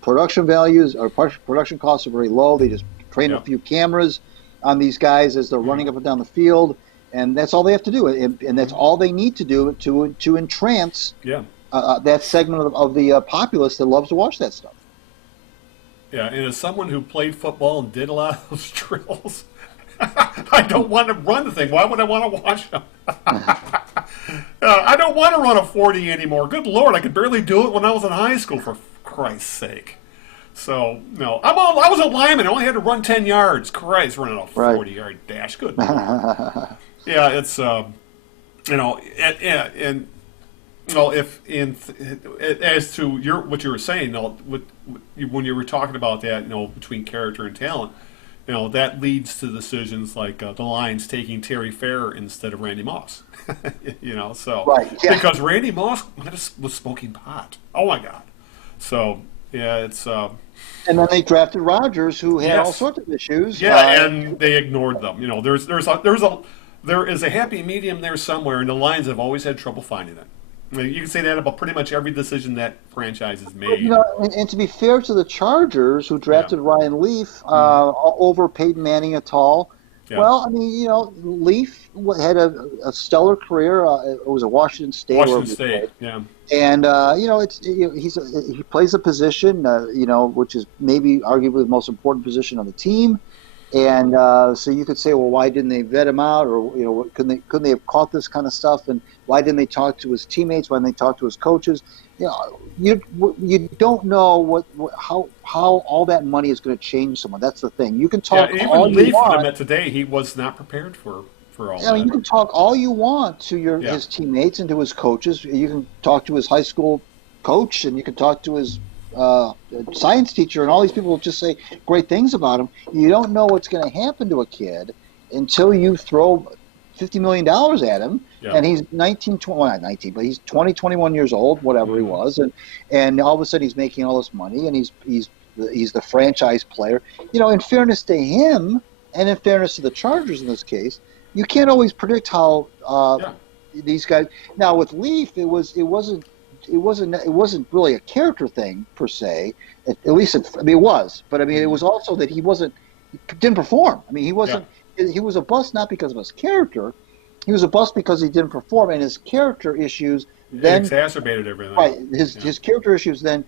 production values or production costs are very low. They just train a few cameras on these guys as they're running up and down the field, and that's all they have to do, and that's all they need to do to entrance that segment of the populace that loves to watch that stuff. Yeah, and as someone who played football and did a lot of those drills, I don't want to run the thing. Why would I want to watch them? I don't want to run a 40 anymore. Good Lord, I could barely do it when I was in high school, for Christ's sake. So, no, I was a lineman. I only had to run 10 yards. Christ, running a 40-yard dash. Good. Yeah, it's, as to what you were saying, when you were talking about that, between character and talent, that leads to decisions like the Lions taking Terry Fair instead of Randy Moss. Because Randy Moss was smoking pot. Oh my God. So, yeah, it's. And then they drafted Rodgers, who had all sorts of issues. Yeah, and they ignored them. There is a happy medium there somewhere, and the Lions have always had trouble finding it. I mean, you can say that about pretty much every decision that franchise has made. And to be fair to the Chargers, who drafted Ryan Leaf over Peyton Manning at all. Yeah. Well, I mean, Leaf had a stellar career. It was at Washington State. Yeah. And he plays a position, which is maybe arguably the most important position on the team. And so you could say, well, why didn't they vet him out, or couldn't they have caught this kind of stuff? And why didn't they talk to his teammates? Why didn't they talk to his coaches? You don't know how all that money is going to change someone. That's the thing. You can talk all you want. Even today, he was not prepared for all that. I mean, you can talk all you want to his teammates and to his coaches. You can talk to his high school coach, and you can talk to his science teacher, and all these people will just say great things about him. You don't know what's going to happen to a kid until you throw $50 million at him, and he's 20, 21 years old, whatever he was, and all of a sudden he's making all this money, and he's the franchise player. In fairness to him, and in fairness to the Chargers in this case, you can't always predict how these guys. Now with Leaf, it wasn't really a character thing per se. At least it was, but I mean, it was also that he didn't perform. I mean, he wasn't. He was a bust not because of his character. He was a bust because he didn't perform, and his character issues then exacerbated everything. Right, his character issues then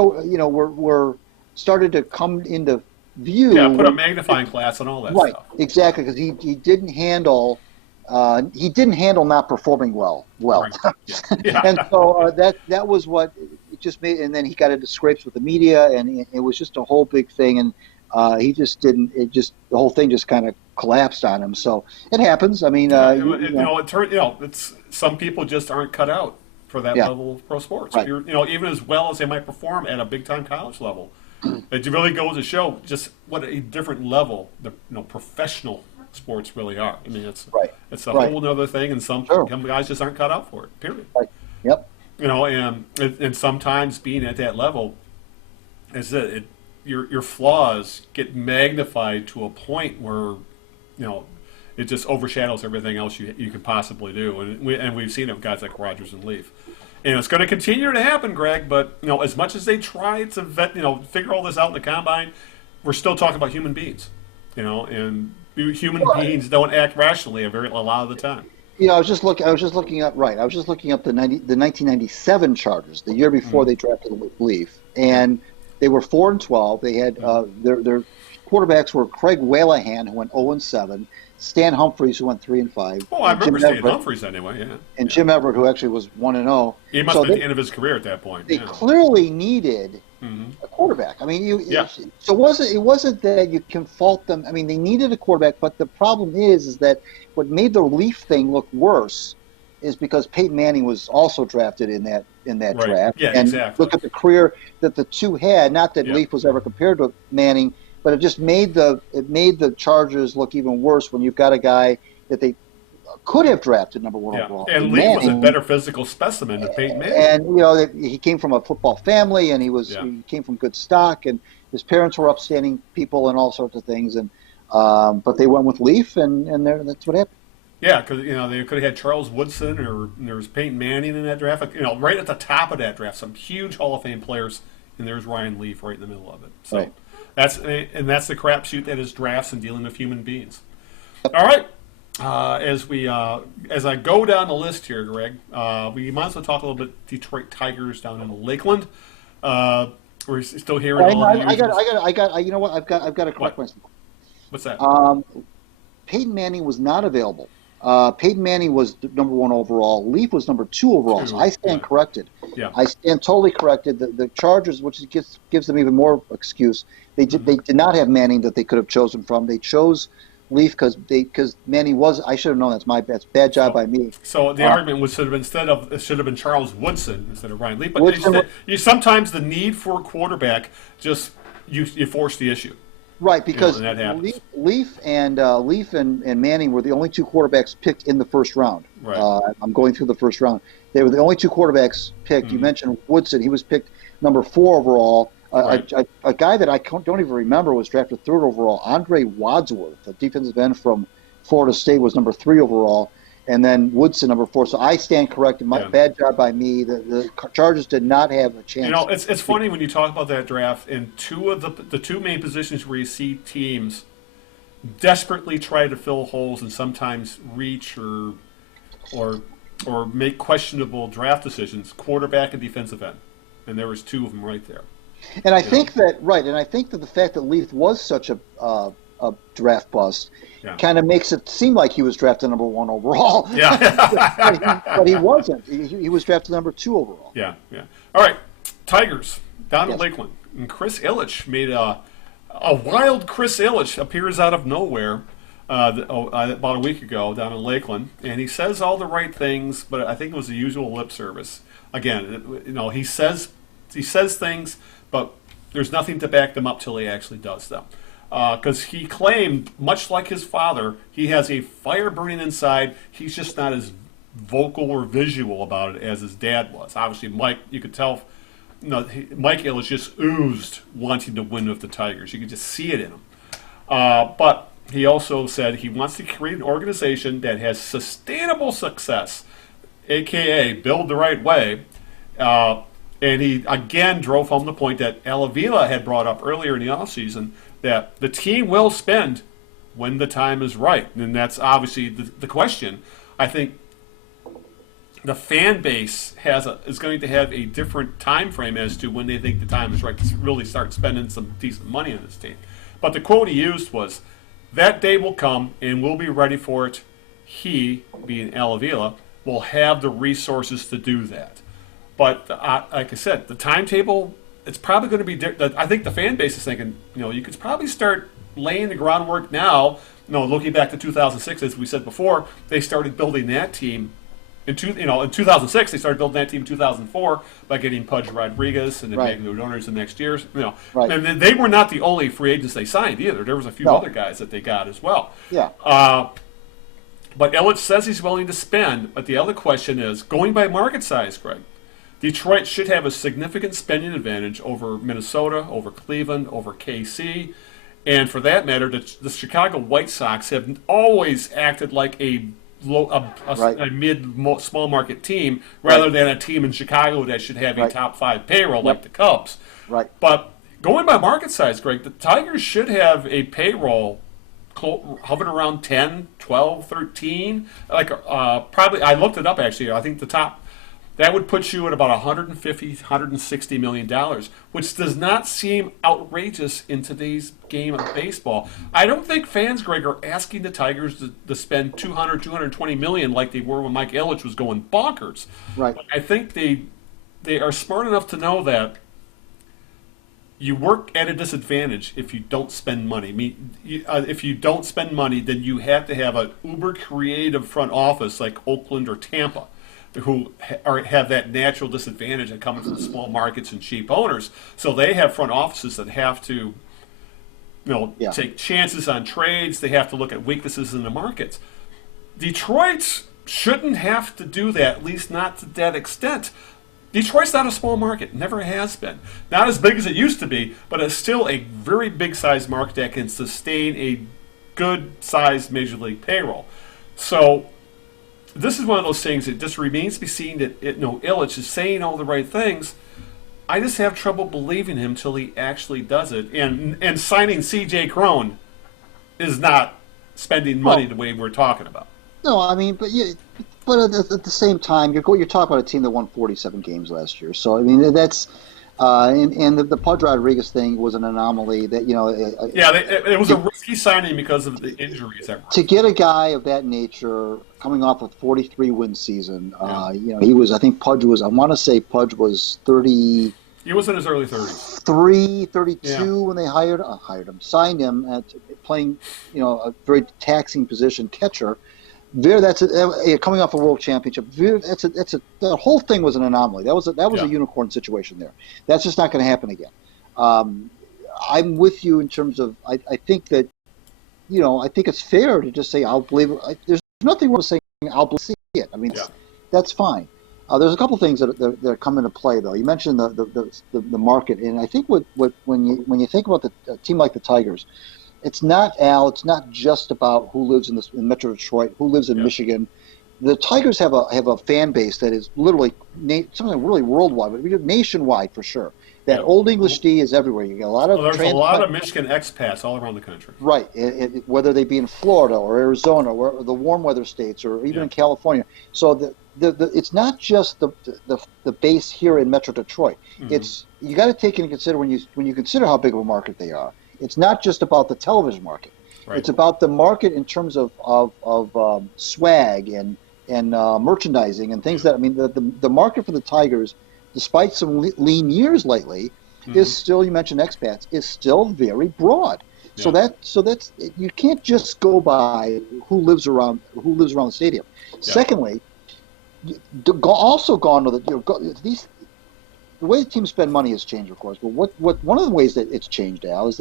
were started to come into view. Yeah, put a magnifying glass on all that stuff. Right, exactly, because he didn't handle. He didn't handle not performing well. Right. Yeah. And so that was what it just made. And then he got into scrapes with the media, and it was just a whole big thing. And he just didn't. The whole thing just kind of collapsed on him. So it happens. I mean, it's some people just aren't cut out. for that Yeah. level of pro sports. Right. Even as well as they might perform at a big time college level. It really goes to show just what a different level the professional sports really are. I mean, Right. it's a Right. whole other thing, and some Sure. guys just aren't cut out for it. Period. Right. Yep. And sometimes being at that level is that your flaws get magnified to a point where it just overshadows everything else you could possibly do, and we've seen it with guys like Rogers and Leaf. And it's going to continue to happen, Greg. But as much as they try to figure all this out in the combine, we're still talking about human beings. And human beings don't act rationally a lot of the time. I was just looking up. Right. I was just looking up the 1997 Chargers, the year before they drafted Leaf, and they were 4-12. They had their quarterbacks were Craig Whalahan, who went 0-7, Stan Humphries, who went 3-5. Oh, I remember Stan Humphries anyway. Yeah. And Jim Everett, who actually was 1-0. He must have been at the end of his career at that point. They clearly needed a quarterback. I mean, so it wasn't that you can fault them. I mean, they needed a quarterback, but the problem is that what made the Leaf thing look worse is because Peyton Manning was also drafted in that Right. draft. Yeah, and exactly. look at the career that the two had. Not that Yeah. Leaf was ever compared to Manning, but it just made the Chargers look even worse when you've got a guy that they could have drafted number one overall. And Leaf was a better physical specimen than Peyton Manning. And he came from a football family, and he came from good stock, and his parents were upstanding people and all sorts of things. And but they went with Leaf, and that's what happened. Yeah, because they could have had Charles Woodson, or there was Peyton Manning in that draft. Right at the top of that draft, some huge Hall of Fame players, and there's Ryan Leaf right in the middle of it. So Right. that's the crapshoot that is drafts and dealing with human beings. All right. As I go down the list here, Greg, we might as well talk a little bit Detroit Tigers down in Lakeland. We're still hearing all the usual. You know what? I've got to correct myself. What's that? Peyton Manning was not available. Peyton Manning was number one overall. Leaf was number two overall. So I stand corrected. Yeah. I stand totally corrected. The Chargers, which gives them even more excuse, they did not have Manning that they could have chosen from. They chose Leaf because Manning was. I should have known. That's bad job by me. So the argument should have been Charles Woodson instead of Ryan Leaf. But sometimes the need for a quarterback just you force the issue. Right, because Leaf and Manning were the only two quarterbacks picked in the first round. Right. I'm going through the first round. They were the only two quarterbacks picked. Mm-hmm. You mentioned Woodson. He was picked number 4 overall. Right. A guy that I don't even remember was drafted 3rd overall. Andre Wadsworth, a defensive end from Florida State, was number 3 overall. And then Woodson, number 4. So I stand corrected. Bad job by me. The Chargers did not have a chance. It's funny when you talk about that draft, and two of the two main positions where you see teams desperately try to fill holes and sometimes reach or make questionable draft decisions, quarterback and defensive end. And there was 2 of them right there. And I think that the fact that Leaf was such a draft bust kind of makes it seem like he was drafted number 1 overall. Yeah. but he wasn't. He was drafted number 2 overall. Yeah. All right, Tigers down in Lakeland. And Chris Ilitch made a wild Chris Ilitch appears out of nowhere about a week ago down in Lakeland, and he says all the right things, but I think it was the usual lip service. Again, he says things, but there's nothing to back them up till he actually does them. Because he claimed, much like his father, he has a fire burning inside. He's just not as vocal or visual about it as his dad was. Obviously, Mike, you could tell, Mike Ilitch just oozed wanting to win with the Tigers. You could just see it in him. But he also said he wants to create an organization that has sustainable success, a.k.a. build the right way. And he, again, drove home the point that Avila had brought up earlier in the offseason, that the team will spend when the time is right. And that's obviously the question. I think the fan base is going to have a different time frame as to when they think the time is right to really start spending some decent money on this team. But the quote he used was, "That day will come and we'll be ready for it. He, being Avila, will have the resources to do that." But like I said, the timetable, it's probably going to be different. I think the fan base is thinking, you could probably start laying the groundwork now. Looking back to 2006, as we said before, they started building that team in 2006 they started building that team in 2004 by getting Pudge Rodriguez and then Right. making the owners the next years. Right. And they were not the only free agents they signed either. There was a few No. other guys that they got as well. Yeah. But Ilitch says he's willing to spend. But the other question is, going by market size, Greg, Detroit should have a significant spending advantage over Minnesota, over Cleveland, over KC. And for that matter, the Chicago White Sox have always acted like a small market team rather than a team in Chicago that should have a top 5 payroll like the Cubs. Right. But going by market size, Greg, the Tigers should have a payroll hovering around 10, 12, 13. Probably, I looked it up actually. I think the top, that would put you at about $150, $160 million, which does not seem outrageous in today's game of baseball. I don't think fans, Greg, are asking the Tigers to spend $200, $220 million like they were when Mike Ilitch was going bonkers. Right. But I think they are smart enough to know that you work at a disadvantage if you don't spend money. If you don't spend money, then you have to have an uber creative front office like Oakland or Tampa, who have that natural disadvantage that comes from small markets and cheap owners. So they have front offices that have to, take chances on trades. They have to look at weaknesses in the markets. Detroit shouldn't have to do that, at least not to that extent. Detroit's not a small market, never has been. Not as big as it used to be, but it's still a very big-sized market that can sustain a good-sized Major League payroll. So this is one of those things that just remains to be seen that Ilitch is saying all the right things. I just have trouble believing him till he actually does it. And signing C.J. Cron is not spending money the way we're talking about. No, I mean, but at the same time, you're talking about a team that won 47 games last year. So I mean, that's and the Pudge Rodriguez thing was an anomaly. That it was a risky signing because of the injuries. To get a guy of that nature coming off a 43-win season, he was. I think Pudge was. I want to say Pudge was 30. He was in his early 30s. 32 when they signed him at playing, a very taxing position, catcher. That's coming off a world championship. The whole thing was an anomaly. That was a unicorn situation there. That's just not going to happen again. I'm with you in terms of I think that I think it's fair to just say I'll believe it. There's nothing wrong with saying I'll believe it. I mean that's fine. There's a couple things that come into play though. You mentioned the market, and I think when you think about a team like the Tigers. It's not just about who lives in Metro Detroit, who lives in Michigan. The Tigers have a fan base that is literally something really worldwide, but nationwide for sure. That Old English D is everywhere. You get a lot of. There's a lot of Michigan expats all around the country. Right, whether they be in Florida or Arizona or the warm weather states or even in California. So it's not just the base here in Metro Detroit. Mm-hmm. You got to take into consider when you consider how big of a market they are. It's not just about the television market. Right. It's about the market in terms of swag and merchandising and things that. I mean, the market for the Tigers, despite some lean years lately, is still. You mentioned expats, is still very broad. Yeah. So that's you can't just go by who lives around the stadium. Yeah. Secondly, also gone to these. The way teams spend money has changed, of course. But one of the ways that it's changed, Al, is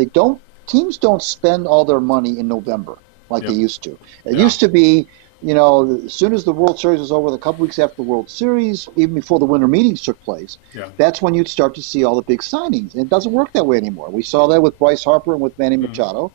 teams don't spend all their money in November like they used to. It used to be, as soon as the World Series was over, a couple weeks after the World Series, even before the winter meetings took place, that's when you'd start to see all the big signings. And it doesn't work that way anymore. We saw that with Bryce Harper and with Manny Machado.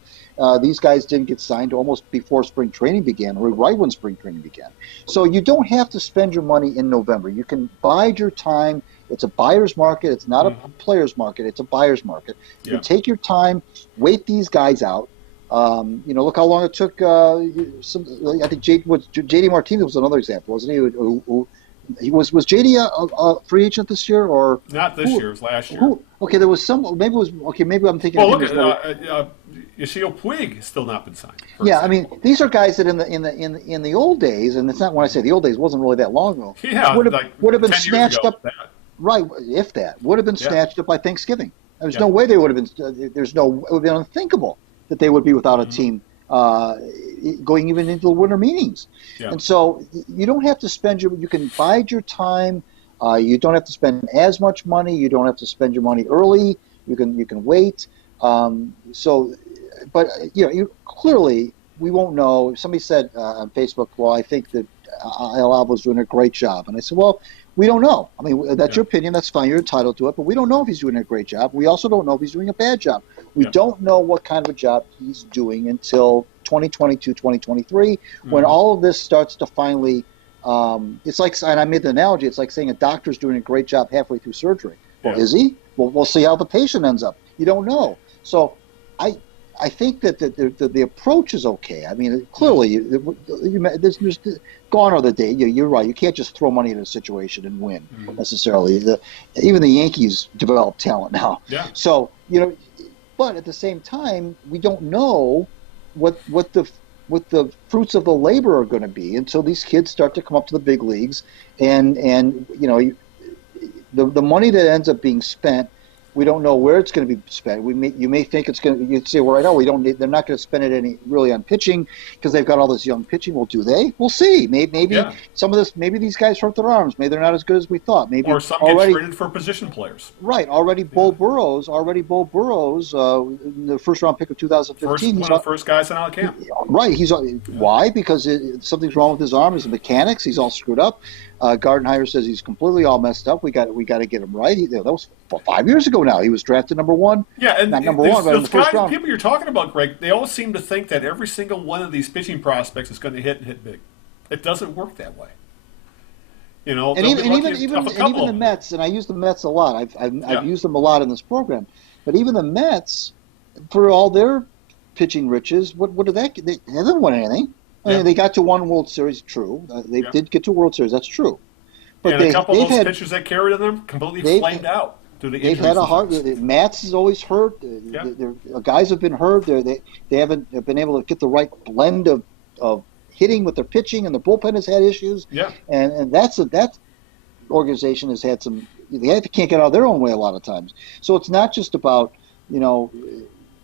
These guys didn't get signed almost before spring training began, or right when spring training began. So you don't have to spend your money in November. You can bide your time. It's a buyer's market. It's not a player's market. It's a buyer's market. You take your time, wait these guys out. Look how long it took. I think J.D. Martinez was another example, wasn't he? Was J.D. a free agent this year or not this year? It was last year. Okay, there was some. Maybe it was okay. Maybe I'm thinking. Well, look at Yasiel Puig has still not been signed. Yeah, I mean, these are guys that in the old days, and it's not when I say the old days, it wasn't really that long ago. Yeah, would have been snatched up. Right, if that would have been snatched up by Thanksgiving. There's no way they would have been. It would have been unthinkable that they would be without a team uh, going even into the winter meetings. Yeah. And so you don't have to spend you can bide your time. You don't have to spend as much money. You don't have to spend your money early. You can wait. But clearly we won't know. Somebody said on Facebook, well, I think that El Alvo's doing a great job. And I said, well, we don't know. I mean, that's your opinion. That's fine. You're entitled to it. But we don't know if he's doing a great job. We also don't know if he's doing a bad job. We don't know what kind of a job he's doing until 2022, 2023, when all of this starts to finally it's like, and I made the analogy, it's like saying a doctor's doing a great job halfway through surgery. Well, is he? Well, we'll see how the patient ends up. You don't know. So I think that the approach is okay. I mean, clearly, there's gone are the day. You're right. You can't just throw money into a situation and win necessarily. Even the Yankees develop talent now. Yeah. So but at the same time, we don't know what the fruits of the labor are going to be until these kids start to come up to the big leagues, and the money that ends up being spent, we don't know where it's going to be spent. You may think it's going to. You'd say, well, right now they're not going to spend it really on pitching because they've got all this young pitching. Well, do they? We'll see. Maybe some of this. Maybe these guys hurt their arms. Maybe they're not as good as we thought. Maybe or some get traded for position players. Right. Bo Burrows. The first round pick of 2015. One of the first guys out of camp. Right. Why? Because something's wrong with his arm. His mechanics. He's all screwed up. Gardenhire says he's completely all messed up. We got to get him right. That was 5 years ago now. He was drafted number one. Yeah, and not number one, but in the first round. People you're talking about, Greg, they all seem to think that every single one of these pitching prospects is going to hit big. It doesn't work that way. And even the Mets, and I use the Mets a lot. I've used them a lot in this program. But even the Mets, for all their pitching riches, what did that? They haven't won anything. I mean, they got to one World Series, true. They did get to World Series, that's true. But a couple of those pitchers that carried them completely flamed out. They've had a hard. Matz is always hurt. Guys have been hurt. They haven't been able to get the right blend of hitting with their pitching, and the bullpen has had issues. Yeah, and that organization has had some. They can't get out of their own way a lot of times. So it's not just about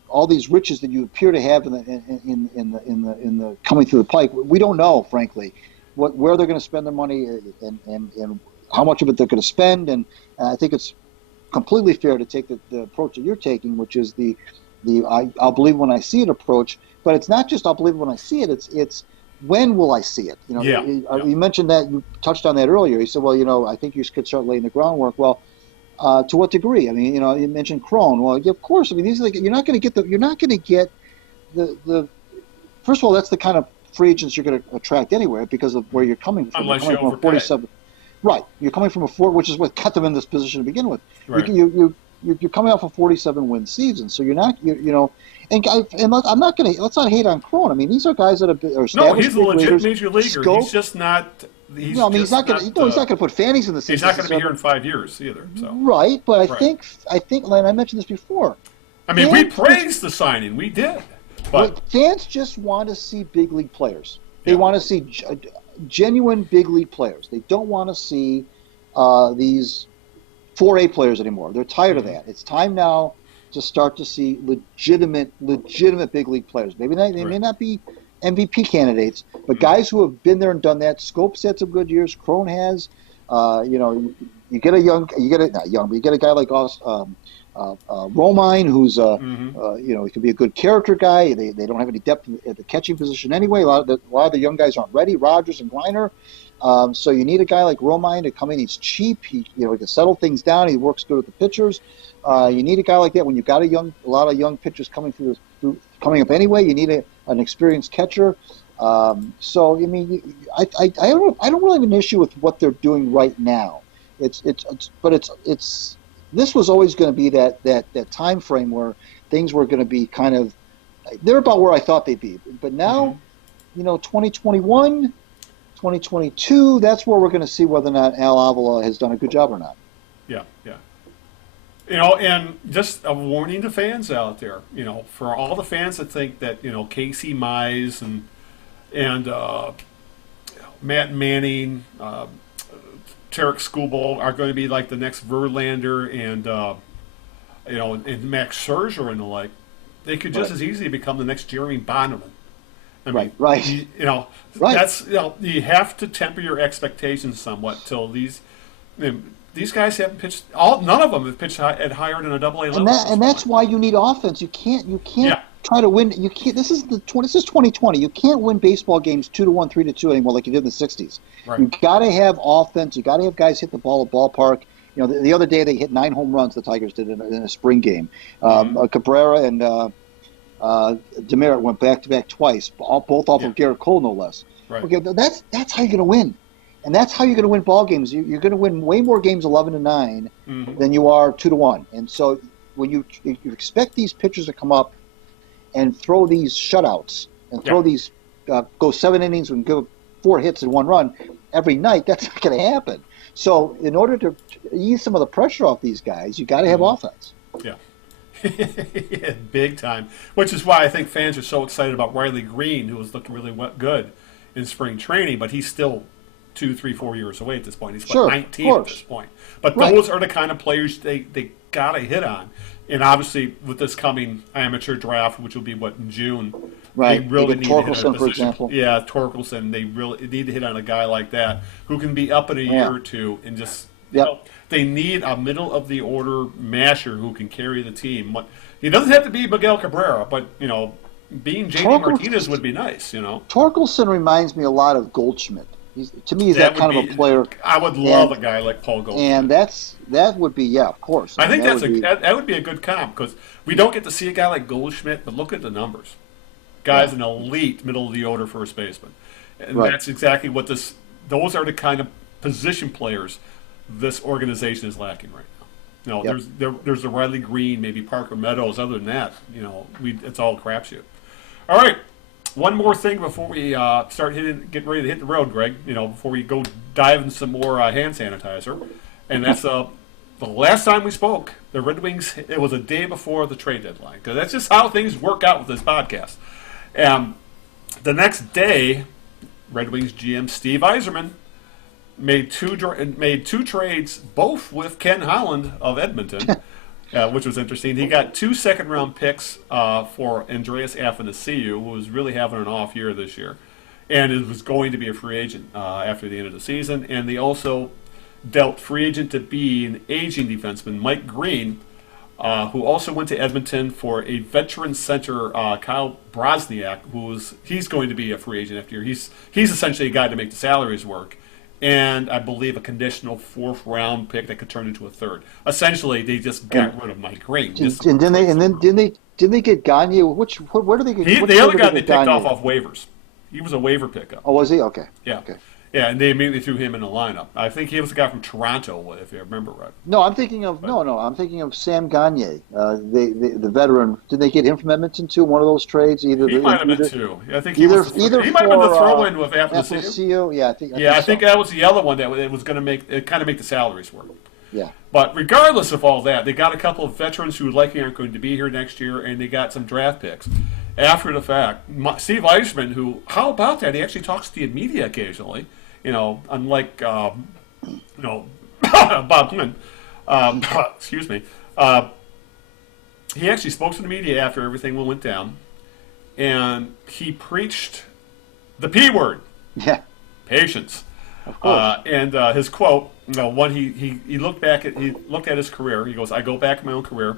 all these riches that you appear to have in the coming through the pike. We don't know, frankly, where they're going to spend their money and how much of it they're going to spend. And I think it's completely fair to take the approach that you're taking, which is the I'll believe when I see it approach. But it's not just I'll believe when I see it. It's when will I see it? You mentioned that, you touched on that earlier. You said, well, I think you could start laying the groundwork. Well, to what degree? I mean, you mentioned Crone. Well, of course. I mean, these are you're not going to get the. First of all, that's the kind of free agents you're going to attract anywhere because of where you're coming from. Unless you're coming from 47. Right. You're coming from a 4, which is what got them in this position to begin with. Right. You're coming off a 47-win season, so you're not. And I'm not going to. Let's not hate on Crone. I mean, these are guys that are established. No, he's a legit leaders, major leaguer. scope. He's just not. He's not going to put fannies in the season. He's not going to be here in 5 years either. So. Right, but I think, and I mentioned this before. I mean, we praised the signing. We did. But fans just want to see big league players. They want to see genuine big league players. They don't want to see these 4A players anymore. They're tired of that. It's time now to start to see legitimate big league players. Maybe they may not be MVP candidates, but guys who have been there and done that. Scopes had some good years. Crone has. You get a guy like Romine, who's he could be a good character guy. They don't have any depth at the catching position anyway. A lot of the young guys aren't ready. Rogers and Griner. So you need a guy like Romine to come in. He's cheap. He can settle things down. He works good with the pitchers. You need a guy like that when you've got a lot of young pitchers coming coming up anyway. You need an experienced catcher. So I mean, I don't really have an issue with what they're doing right now. It's this was always going to be that time frame where things were going to be kind of, they're about where I thought they'd be. But now, 2021, 2022, that's where we're going to see whether or not Al Avila has done a good job or not. Yeah. And just a warning to fans out there, for all the fans that think that, Casey Mize and Matt Manning, Tarek Skubal are going to be like the next Verlander and Max Scherzer and the like. They could just as easily become the next Jeremy Bonneman. I mean, Right. you Right. that's you have to temper your expectations somewhat till these guys haven't pitched. None of them have pitched at higher than a double A level. And that's why you need offense. You can't Yeah. try to win. You can't. This is 2020. You can't win baseball games 2-1, 3-2 anymore like you did in the '60s. Right. You got to have offense. You got to have guys hit the ball at ballpark. The other day they hit 9 home runs. The Tigers did in a spring game. Cabrera and Demerit went back to back twice, both off of Garrett Cole, no less. Right. Okay, that's how you're going to win. And that's how you're going to win ball games. You're going to win way more games 11-9 than you are 2-1. And so when you expect these pitchers to come up and throw these shutouts and throw these go 7 innings and give 4 hits and 1 run every night, that's not going to happen. So in order to ease some of the pressure off these guys, you got to have offense. Yeah. Yeah, big time. Which is why I think fans are so excited about Riley Green, who was looking really good in spring training, but he's still 2, 3, 4 years away at this point. He's 19 at this point. But those are the kind of players they got to hit on. And obviously, with this coming amateur draft, which will be, in June, right. they really need to hit on a Torkelson, for position. example. Yeah, Torkelson. They really need to hit on a guy like that who can be up in a year or two and just, they need a middle-of-the-order masher who can carry the team. He doesn't have to be Miguel Cabrera, but, being J.D. Martinez would be nice, Torkelson reminds me a lot of Goldschmidt. To me, he's that kind of a player. I would love a guy like Paul Goldschmidt. And that would be, of course. I think that would be a good comp because we don't get to see a guy like Goldschmidt, but look at the numbers. Guy's an elite middle-of-the-order first baseman. And that's exactly what those are the kind of position players this organization is lacking right now. There's a Riley Green, maybe Parker Meadows. Other than that, it's all a crapshoot. All right. One more thing before we start getting ready to hit the road, Greg. Before we go dive in some more hand sanitizer, and that's the last time we spoke. The Red Wings. It was a day before the trade deadline because that's just how things work out with this podcast. The next day, Red Wings GM Steve Yzerman made two trades, both with Ken Holland of Edmonton. Which was interesting. He got 2 second-round picks for Andreas Athanasiou, who was really having an off year this year, and it was going to be a free agent after the end of the season. And they also dealt free agent to be an aging defenseman, Mike Green, who also went to Edmonton for a veteran center, Kyle Brosniak, he's going to be a free agent after year. He's essentially a guy to make the salaries work. And I believe a conditional 4th-round pick that could turn into a 3rd. Essentially, they just got rid of Mike Green. Didn't they get Gagne? Where did they get? The other guy they picked off waivers. He was a waiver pickup. Oh, was he? Okay. Yeah. Okay. Yeah, and they immediately threw him in the lineup. I think he was the guy from Toronto, if you remember right. No, I'm thinking of I'm thinking of Sam Gagne, the veteran. Did they get him from Edmonton too? One of those trades, He might have been too. I think he might have been the throw-in with Athanasiou. I think that was the other one that was going to make the salaries work. Yeah. But regardless of all that, they got a couple of veterans who likely aren't going to be here next year, and they got some draft picks. After the fact, Steve Yzerman, how about that? He actually talks to the media occasionally. Unlike Bob Quinn, excuse me, he actually spoke to the media after everything went down, and he preached the P word. Yeah, patience. Of course. And his quote, he looked at his career. He goes, "I go back in my own career.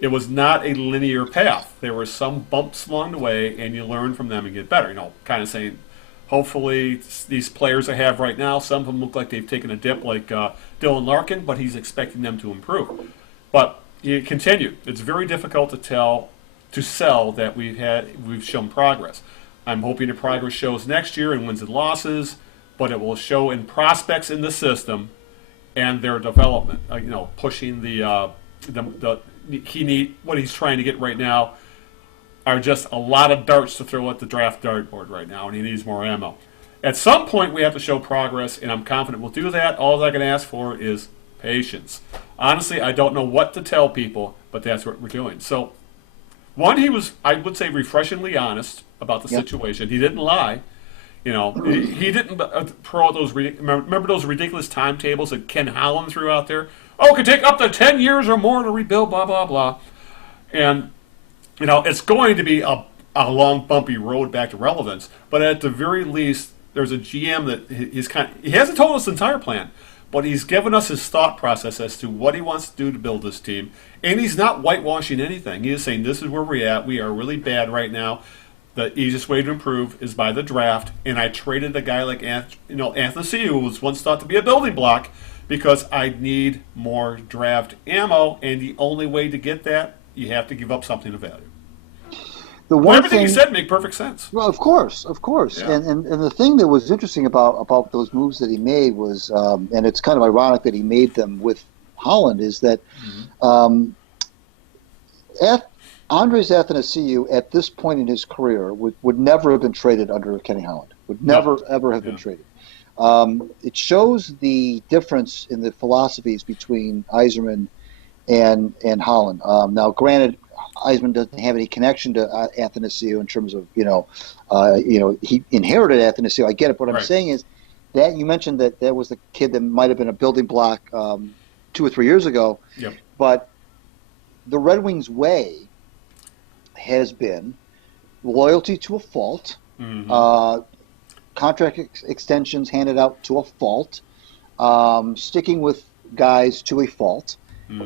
It was not a linear path. There were some bumps along the way, and you learn from them and get better." Kind of saying. Hopefully, these players I have right now, some of them look like they've taken a dip, like Dylan Larkin, but he's expecting them to improve. But he continued. It's very difficult to sell that we've shown progress. I'm hoping the progress shows next year in wins and losses, but it will show in prospects in the system and their development. Pushing what he's trying to get right now. Are just a lot of darts to throw at the draft dartboard right now, and he needs more ammo. At some point, we have to show progress, and I'm confident we'll do that. All I can ask for is patience. Honestly, I don't know what to tell people, but that's what we're doing. So, he was, I would say, refreshingly honest about the situation. He didn't lie. He didn't throw those. Remember those ridiculous timetables that Ken Holland threw out there? It could take up to 10 years or more to rebuild, blah, blah, blah. And it's going to be a long bumpy road back to relevance. But at the very least, there's a GM that he hasn't told us the entire plan, but he's given us his thought process as to what he wants to do to build this team. And he's not whitewashing anything. He is saying this is where we're at. We are really bad right now. The easiest way to improve is by the draft. And I traded a guy like Anthony, who was once thought to be a building block, because I need more draft ammo. And the only way to get that, you have to give up something of value. Everything you said made perfect sense. Well, of course. Yeah. And the thing that was interesting about those moves that he made was, and it's kind of ironic that he made them with Holland, is that Andres Athanasiou at this point in his career would never have been traded under Kenny Holland. Would never ever have been traded. It shows the difference in the philosophies between Yzerman and Holland. Now, granted, Yzerman doesn't have any connection to Athanasiou in terms of he inherited Athanasiou. I get it. What I'm saying is that you mentioned that was the kid that might have been a building block 2 or 3 years ago. Yep. But the Red Wings way has been loyalty to a fault, contract extensions handed out to a fault, sticking with guys to a fault.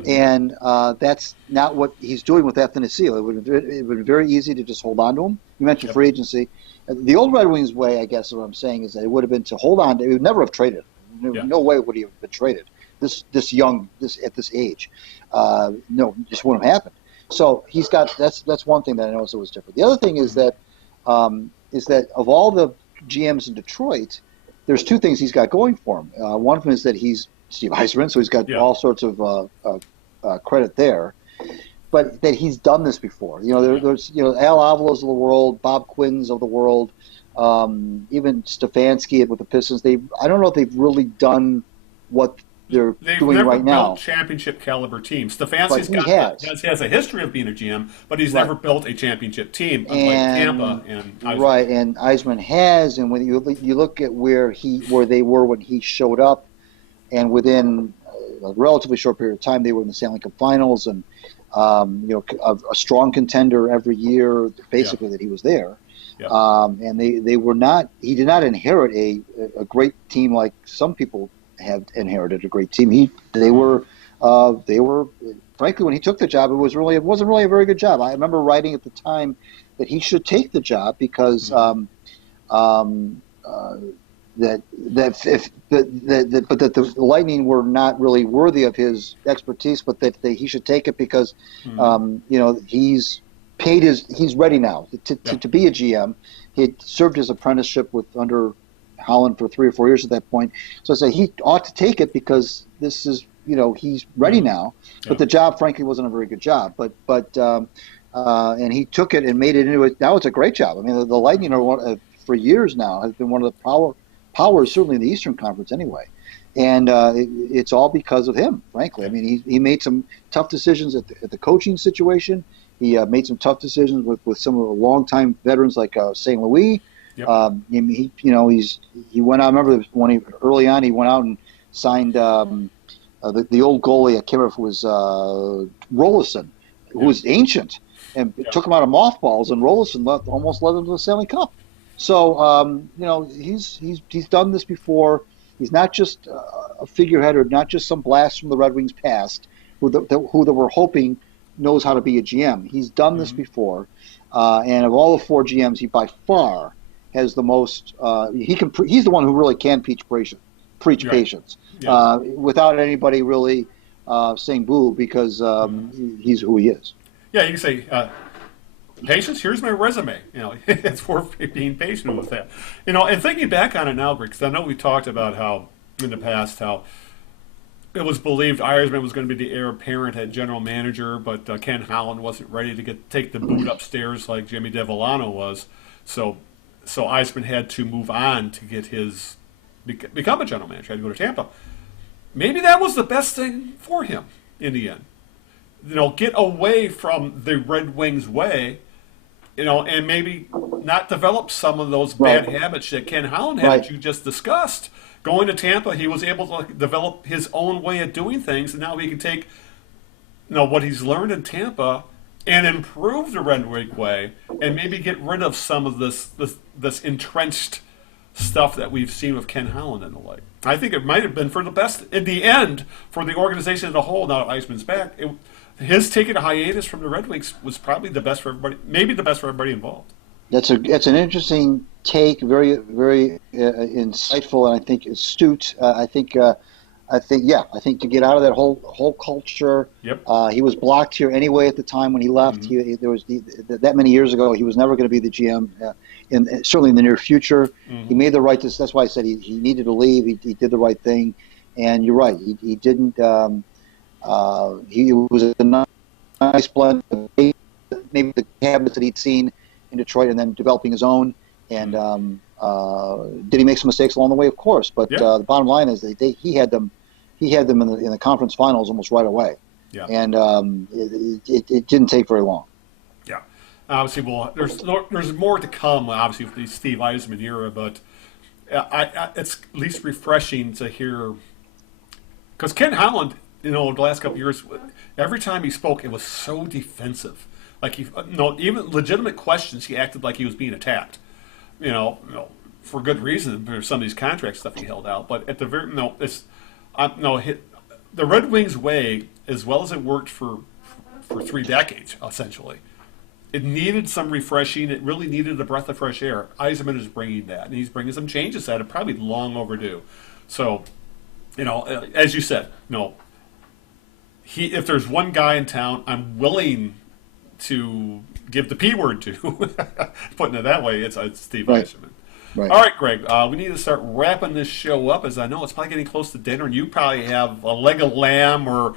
And that's not what he's doing with Athanasiou. It would have been very easy to just hold on to him. You mentioned free agency. The old Red Wings way, I guess what I'm saying, is that it would have been to hold on. It would never have traded. No way would he have been traded this young, at this age. No, it just wouldn't have happened. So he's got that's one thing that I noticed that was different. The other thing is that of all the GMs in Detroit, there's 2 things he's got going for him. One of them is that he's Steve Yzerman, so he's got all sorts of credit there. But that he's done this before. There's Al Avalos of the world, Bob Quinn's of the world, even Stefanski with the Pistons. I don't know if they've really done what they're doing right now. They've never built championship caliber teams. Stefanski's has a history of being a GM, but he's never built a championship team, unlike Tampa and Yzerman. Right, and Yzerman has, and when you look at where they were when he showed up, and within a relatively short period of time, they were in the Stanley Cup Finals, and a strong contender every year, basically that he was there. Yeah. And they were not. He did not inherit a great team like some people have inherited a great team. They were frankly, when he took the job, it wasn't really a very good job. I remember writing at the time that he should take the job because that the Lightning were not really worthy of his expertise, but that he should take it because he's ready now to be a GM. He had served his apprenticeship under Holland for 3 or 4 years at that point. So I say he ought to take it because this is he's ready now. Yeah. But the job, frankly, wasn't a very good job. But and he took it and made it into it. Now it's a great job. I mean, the Lightning are for years now has been one of the powers, certainly in the Eastern Conference anyway. And it's all because of him, frankly. I mean, he made some tough decisions at the coaching situation. He made some tough decisions with some of the longtime veterans like St. Louis. Yep. He went out. I remember when early on he went out and signed the old goalie. I can't remember if it was Rolison, who was ancient, and took him out of mothballs. And Rolison almost led them to the Stanley Cup. So he's done this before. He's not just a figurehead or not just some blast from the Red Wings past who we're hoping knows how to be a GM. He's done this before, and of all the 4 GMs, he by far has the most. He's the one who really can preach patience without anybody really saying boo because he's who he is. Yeah, you can say. Patience. Here's my resume. It's worth being patient with that. And thinking back on it now, because I know we talked about how in the past how it was believed Yzerman was going to be the heir apparent at general manager, but Ken Holland wasn't ready to take the boot upstairs like Jimmy Devellano was. So Yzerman had to move on to get become a general manager. Had to go to Tampa. Maybe that was the best thing for him in the end. Get away from the Red Wings way. And maybe not develop some of those bad habits that Ken Holland had that you just discussed. Going to Tampa, he was able to develop his own way of doing things, and now he can take what he's learned in Tampa and improve the Red Wing way, and maybe get rid of some of this entrenched stuff that we've seen with Ken Holland and the like. I think it might have been for the best in the end for the organization as a whole. Now that Yzerman's back, his taking a hiatus from the Red Wings was probably the best for everybody, maybe the best for everybody involved. That's an interesting take, very very insightful, and I think astute. I think to get out of that whole culture. Yep. He was blocked here anyway at the time when he left. Mm-hmm. There was that many years ago. He was never going to be the GM, certainly in the near future. Mm-hmm. He made the right. That's why I said he needed to leave. He did the right thing, and you're right. He didn't. He was a nice blend of maybe the cabinets that he'd seen in Detroit, and then developing his own. And did he make some mistakes along the way? Of course. But the bottom line is that he had them in the conference finals almost right away. Yeah. And it didn't take very long. Yeah. Obviously, well, there's more to come. Obviously, with the Steve Yzerman era, but it's at least refreshing to hear because Ken Holland, the last couple of years, every time he spoke, it was so defensive. Like even legitimate questions, he acted like he was being attacked. For good reason for some of these contract stuff he held out. But at the very the Red Wings way, as well as it worked for 3 decades, essentially, it needed some refreshing. It really needed a breath of fresh air. Yzerman is bringing that, and he's bringing some changes that are probably long overdue. So, as you said, if there's one guy in town, I'm willing to give the P word to, putting it that way, it's Steve Yzerman. Right. All right, Greg, we need to start wrapping this show up, as I know it's probably getting close to dinner, and you probably have a leg of lamb, or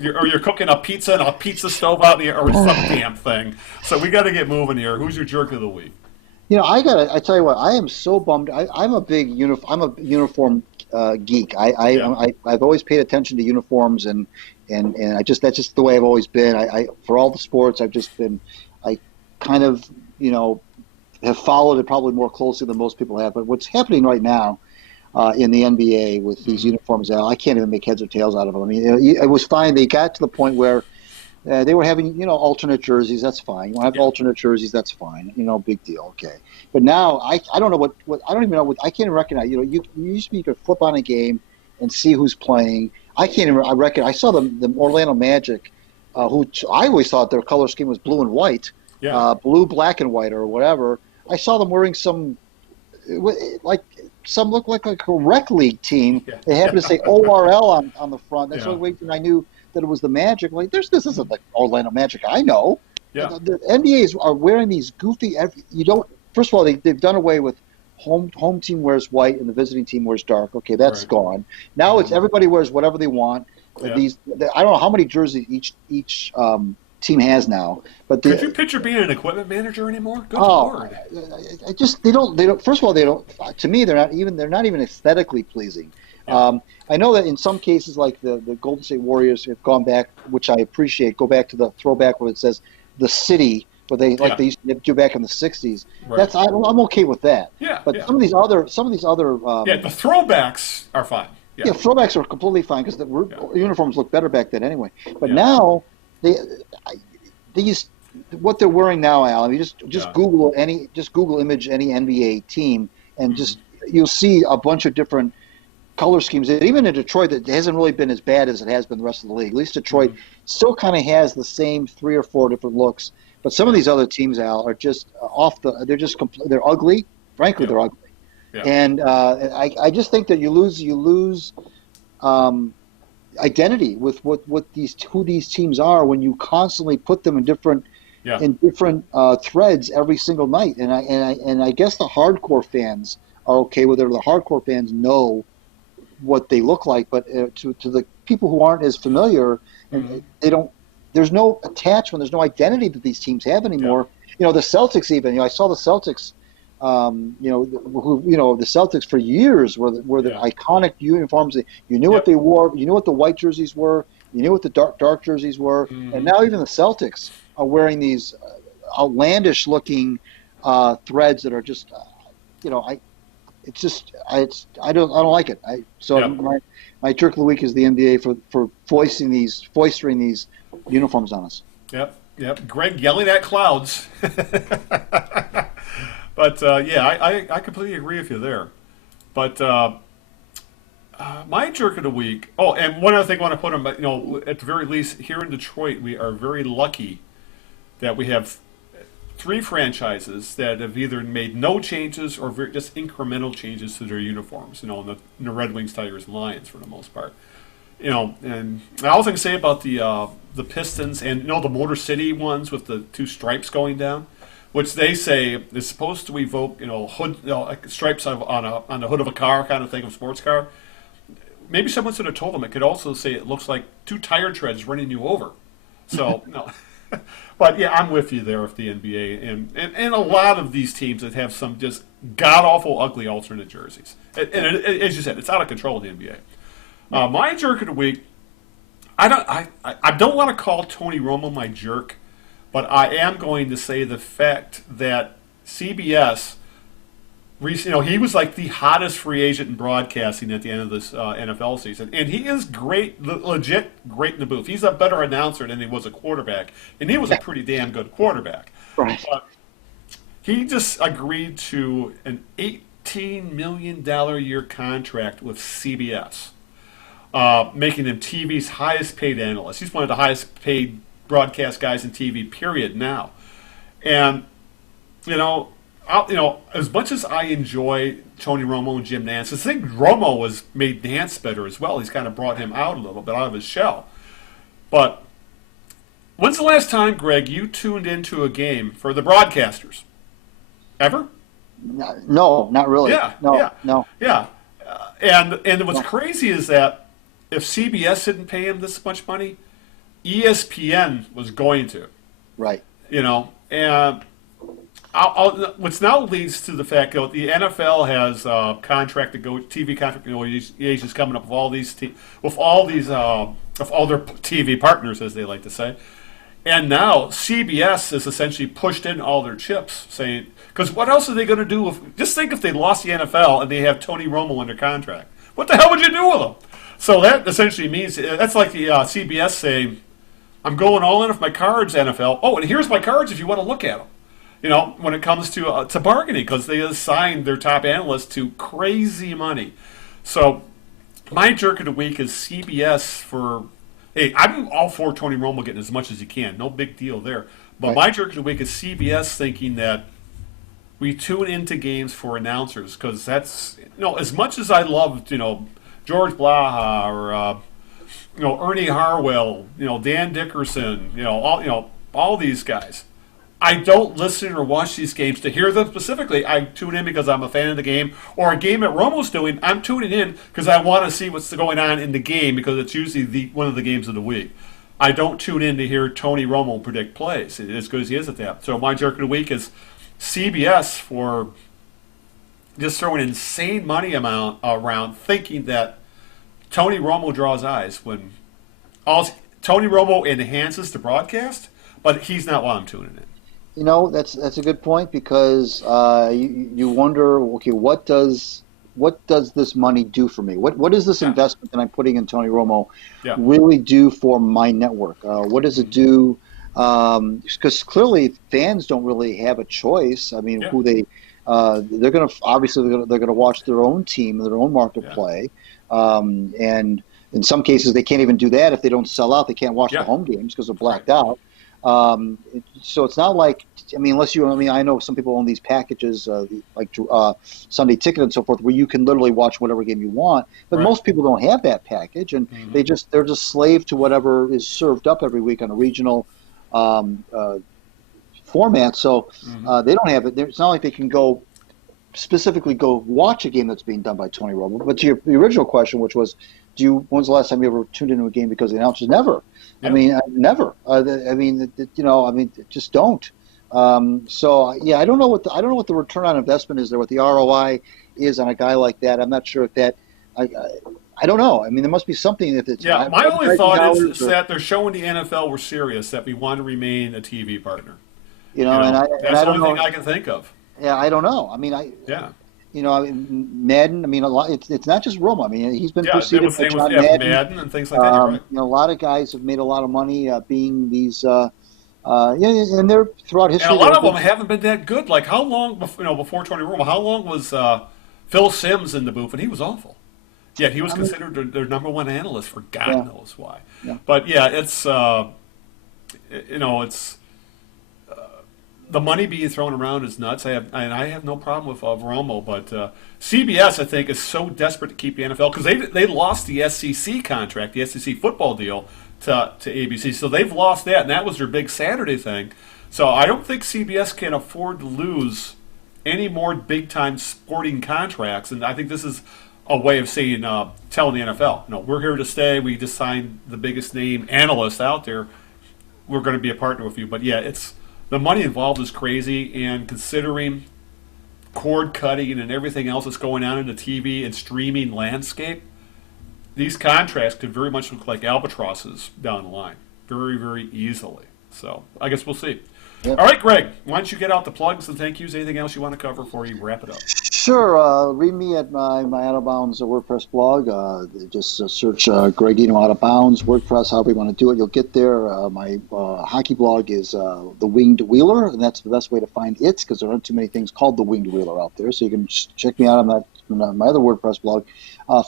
you're cooking a pizza and a pizza stove out in the or some damn thing. So we got to get moving here. Who's your jerk of the week? I tell you what, I am so bummed. I'm a big uniform geek. I've always paid attention to uniforms, and that's just the way I've always been. I for all the sports, I kind of have followed it probably more closely than most people have. But what's happening right now in the NBA with these uniforms, I can't even make heads or tails out of them. I mean, it was fine. They got to the point where they were having, alternate jerseys. That's fine. You want to have alternate jerseys. That's fine. Big deal. Okay. But now I don't know what I don't even know what I can't even recognize. You used to be, you could flip on a game and see who's playing. I can't even. I saw the Orlando Magic, who I always thought their color scheme was blue and white, blue, black, and white, or whatever. I saw them wearing some look like a rec league team. Yeah. They happened to say ORL on the front. That's the only reason I knew that it was the Magic. Like, this isn't the Orlando Magic I know. Yeah. The NBAs are wearing these goofy. First of all, they've done away with home team wears white and the visiting team wears dark. Okay, that's gone. Now it's everybody wears whatever they want. Yeah. I don't know how many jerseys each team has now. But could you picture being an equipment manager anymore? Good Lord. They don't. First of all, they don't. To me, they're not even aesthetically pleasing. Yeah. I know that in some cases, like the Golden State Warriors have gone back, which I appreciate. Go back to the throwback where it says the city, where they they used to do back in the '60s. Right. I'm okay with that. Yeah. But some of these other. The throwbacks are fine. Yeah, throwbacks are completely fine because the uniforms look better back then anyway. But now what they're wearing now, Al. I mean, just Google image any NBA team, and just you'll see a bunch of different color schemes. Even in Detroit, that hasn't really been as bad as it has been the rest of the league. At least Detroit still kind of has the same 3 or 4 different looks. But some of these other teams, Al, are just they're ugly. Frankly, they're ugly. Yeah. And I just think that you lose identity with who these teams are when you constantly put them in different threads every single night. And I guess the hardcore fans are okay with it. The hardcore fans know what they look like, but to the people who aren't as familiar, they don't. There's no attachment. There's no identity that these teams have anymore. Yeah. The Celtics even. I saw the Celtics. The Celtics for years were the iconic uniforms. You knew what they wore. You knew what the white jerseys were. You knew what the dark jerseys were. And now even the Celtics are wearing these outlandish looking threads that are just, I don't like it. My jerk of the week is the NBA for foistering these uniforms on us. Yep. Yep. Greg yelling at clouds. But yeah, I completely agree with you there. But my jerk of the week. Oh, and one other thing I want to put on, at the very least, here in Detroit, we are very lucky that we have three franchises that have either made no changes or just incremental changes to their uniforms. In the Red Wings, Tigers, and Lions for the most part. And I was going to say about the Pistons and the Motor City ones with the two stripes going down, which they say is supposed to evoke hood like stripes on the hood of a car kind of thing, of a sports car. Maybe someone should have told them it could also say it looks like two tire treads running you over. So no. But yeah, I'm with you there with the NBA and a lot of these teams that have some just god awful ugly alternate jerseys. And as you said, it's out of control in the NBA. My jerk of the week, I don't want to call Tony Romo my jerk, but I am going to say the fact that CBS recently, he was like the hottest free agent in broadcasting at the end of this NFL season, and he is great, legit great in the booth. He's a better announcer than he was a quarterback, and he was a pretty damn good quarterback. Right. But he just agreed to an $18 million a year contract with CBS, making him TV's highest paid analyst. He's one of the highest paid broadcast guys in TV, period, now. And, as much as I enjoy Tony Romo and Jim Nantz, I think Romo has made Nantz better as well. He's kind of brought him out a little bit, out of his shell. But when's the last time, Greg, you tuned into a game for the broadcasters? Ever? No, not really. Yeah. No. Yeah. And what's crazy is that if CBS didn't pay him this much money, ESPN was going to. Right. And which now leads to the fact that the NFL has a contract to go TV contract negotiations coming up with all these with all their TV partners, as they like to say, and now CBS has essentially pushed in all their chips, saying because what else are they going to do? Just think if they lost the NFL and they have Tony Romo under contract, what the hell would you do with them? So that essentially means that's like the CBS saying, I'm going all in with my cards, NFL. Oh, and here's my cards if you want to look at them. When it comes to bargaining, because they assigned their top analysts to crazy money. So my jerk of the week is CBS for, hey, I'm all for Tony Romo getting as much as he can. No big deal there. But Right. my jerk of the week is CBS thinking that we tune into games for announcers, because that's, as much as I loved, George Blaha or, Ernie Harwell, Dan Dickerson, all these guys. I don't listen or watch these games to hear them specifically. I tune in because I'm a fan of the game, or a game that Romo's doing. I'm tuning in because I want to see what's going on in the game, because it's usually one of the games of the week. I don't tune in to hear Tony Romo predict plays, as good as he is at that. So my jerk of the week is CBS for just throwing an insane money amount around, thinking that Tony Romo draws eyes when Tony Romo enhances the broadcast, but he's not why I'm tuning in. That's a good point, because you wonder, okay, what does this money do for me? What is this investment that I'm putting in Tony Romo really do for my network? What does it do? Because clearly fans don't really have a choice. I mean, who they're going to obviously they're going to watch their own team, their own market play, and in some cases they can't even do that if they don't sell out. They can't watch the home games because they're blacked out. So it's not like, unless I know some people own these packages, like Sunday Ticket and so forth, where you can literally watch whatever game you want. But most people don't have that package, and they're just slave to whatever is served up every week on a regional format. So they don't have it. It's not like they can specifically go watch a game that's being done by Tony Romo. But to the original question, which was, when's the last time you ever tuned into a game because the announcers? Never. Yeah. Never. Just don't. I don't know what the return on investment is there, what the ROI is on a guy like that. I'm not sure if that. I don't know. There must be something if it's. Yeah, my only thought is that they're showing the NFL we're serious, that we want to remain a TV partner. That's the only thing I can think of. Yeah, I don't know. Madden. A lot. It's not just Roma. He's been preceded by John Madden and things like that. You're right. A lot of guys have made a lot of money being these Yeah, and they're throughout And history. a lot of them haven't been that good. Like how long, before Tony Romo, how long was Phil Simms in the booth? And he was awful. Yet he was I mean, considered their number one analyst for God yeah, knows why. yeah. But yeah, it's the money being thrown around is nuts. I have no problem with Romo, but CBS I think is so desperate to keep the NFL because they lost the SEC contract, the SEC football deal to ABC, so they've lost that, and that was their big Saturday thing. So I don't think CBS can afford to lose any more big time sporting contracts, and I think this is a way of saying telling the NFL, we're here to stay. We just signed the biggest name analyst out there. We're going to be a partner with you, but yeah, it's the money involved is crazy, and considering cord cutting and everything else that's going on in the TV and streaming landscape, these contracts could very much look like albatrosses down the line, very, very easily. So I guess we'll see. Yep. All right, Greg, why don't you get out the plugs and thank yous? Anything else you want to cover before you wrap it up? Sure. Read me at my Out of Bounds WordPress blog. Just search Greg Eno Out of Bounds WordPress. However you want to do it, you'll get there. My hockey blog is the Winged Wheeler, and that's the best way to find it because there aren't too many things called the Winged Wheeler out there. So you can check me out on that. My other WordPress blog.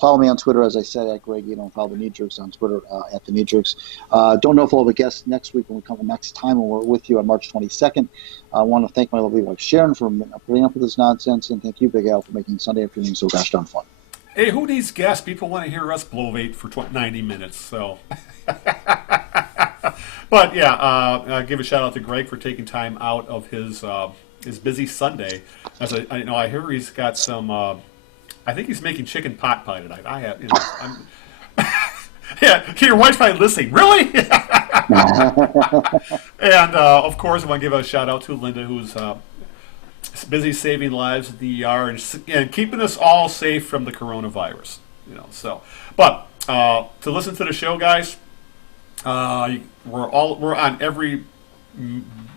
Follow me on Twitter, as I said, at Greg Eno. Follow the Knee Jerks on Twitter at the Knee Jerks. Don't know if we'll have a guest next week when we come next time when we're with you on March 22nd. I want to thank my lovely wife Sharon for putting up with this nonsense, and thank you, Big Al, for making Sunday afternoon so gosh darn fun. Hey, who needs guests? People want to hear us blovate for 90 minutes. So, but yeah, give a shout out to Greg for taking time out of his busy Sunday. As I hear he's got some. I think he's making chicken pot pie tonight. I have, yeah, your wife's probably listening. Really? And of course, I want to give a shout out to Linda, who's busy saving lives at the ER and keeping us all safe from the coronavirus. So, but to listen to the show, guys, we're on every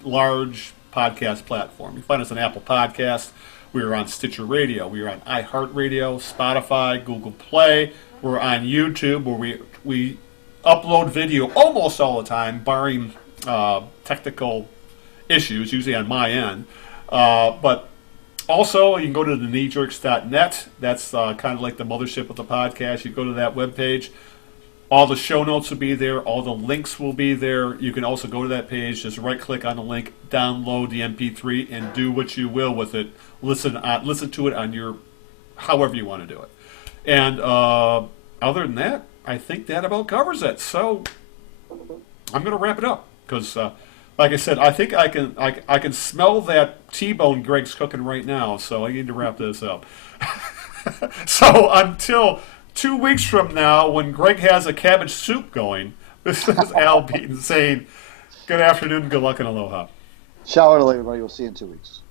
large podcast platform. You find us on Apple Podcasts. We are on Stitcher Radio. We are on iHeartRadio, Spotify, Google Play. We're on YouTube, where we upload video almost all the time, barring technical issues, usually on my end. But also, you can go to thekneejerks.net. That's kind of like the mothership of the podcast. You go to that webpage. All the show notes will be there. All the links will be there. You can also go to that page, just right-click on the link, download the MP3, and do what you will with it. Listen to it on your however you want to do it. And other than that, I think that about covers it. So I'm going to wrap it up because, like I said, I think I can smell that T-bone Greg's cooking right now. So I need to wrap this up. So until 2 weeks from now, when Greg has a cabbage soup going, this is Al Beaton saying, good afternoon, good luck, and aloha. Shout out to everybody. We'll see you in 2 weeks.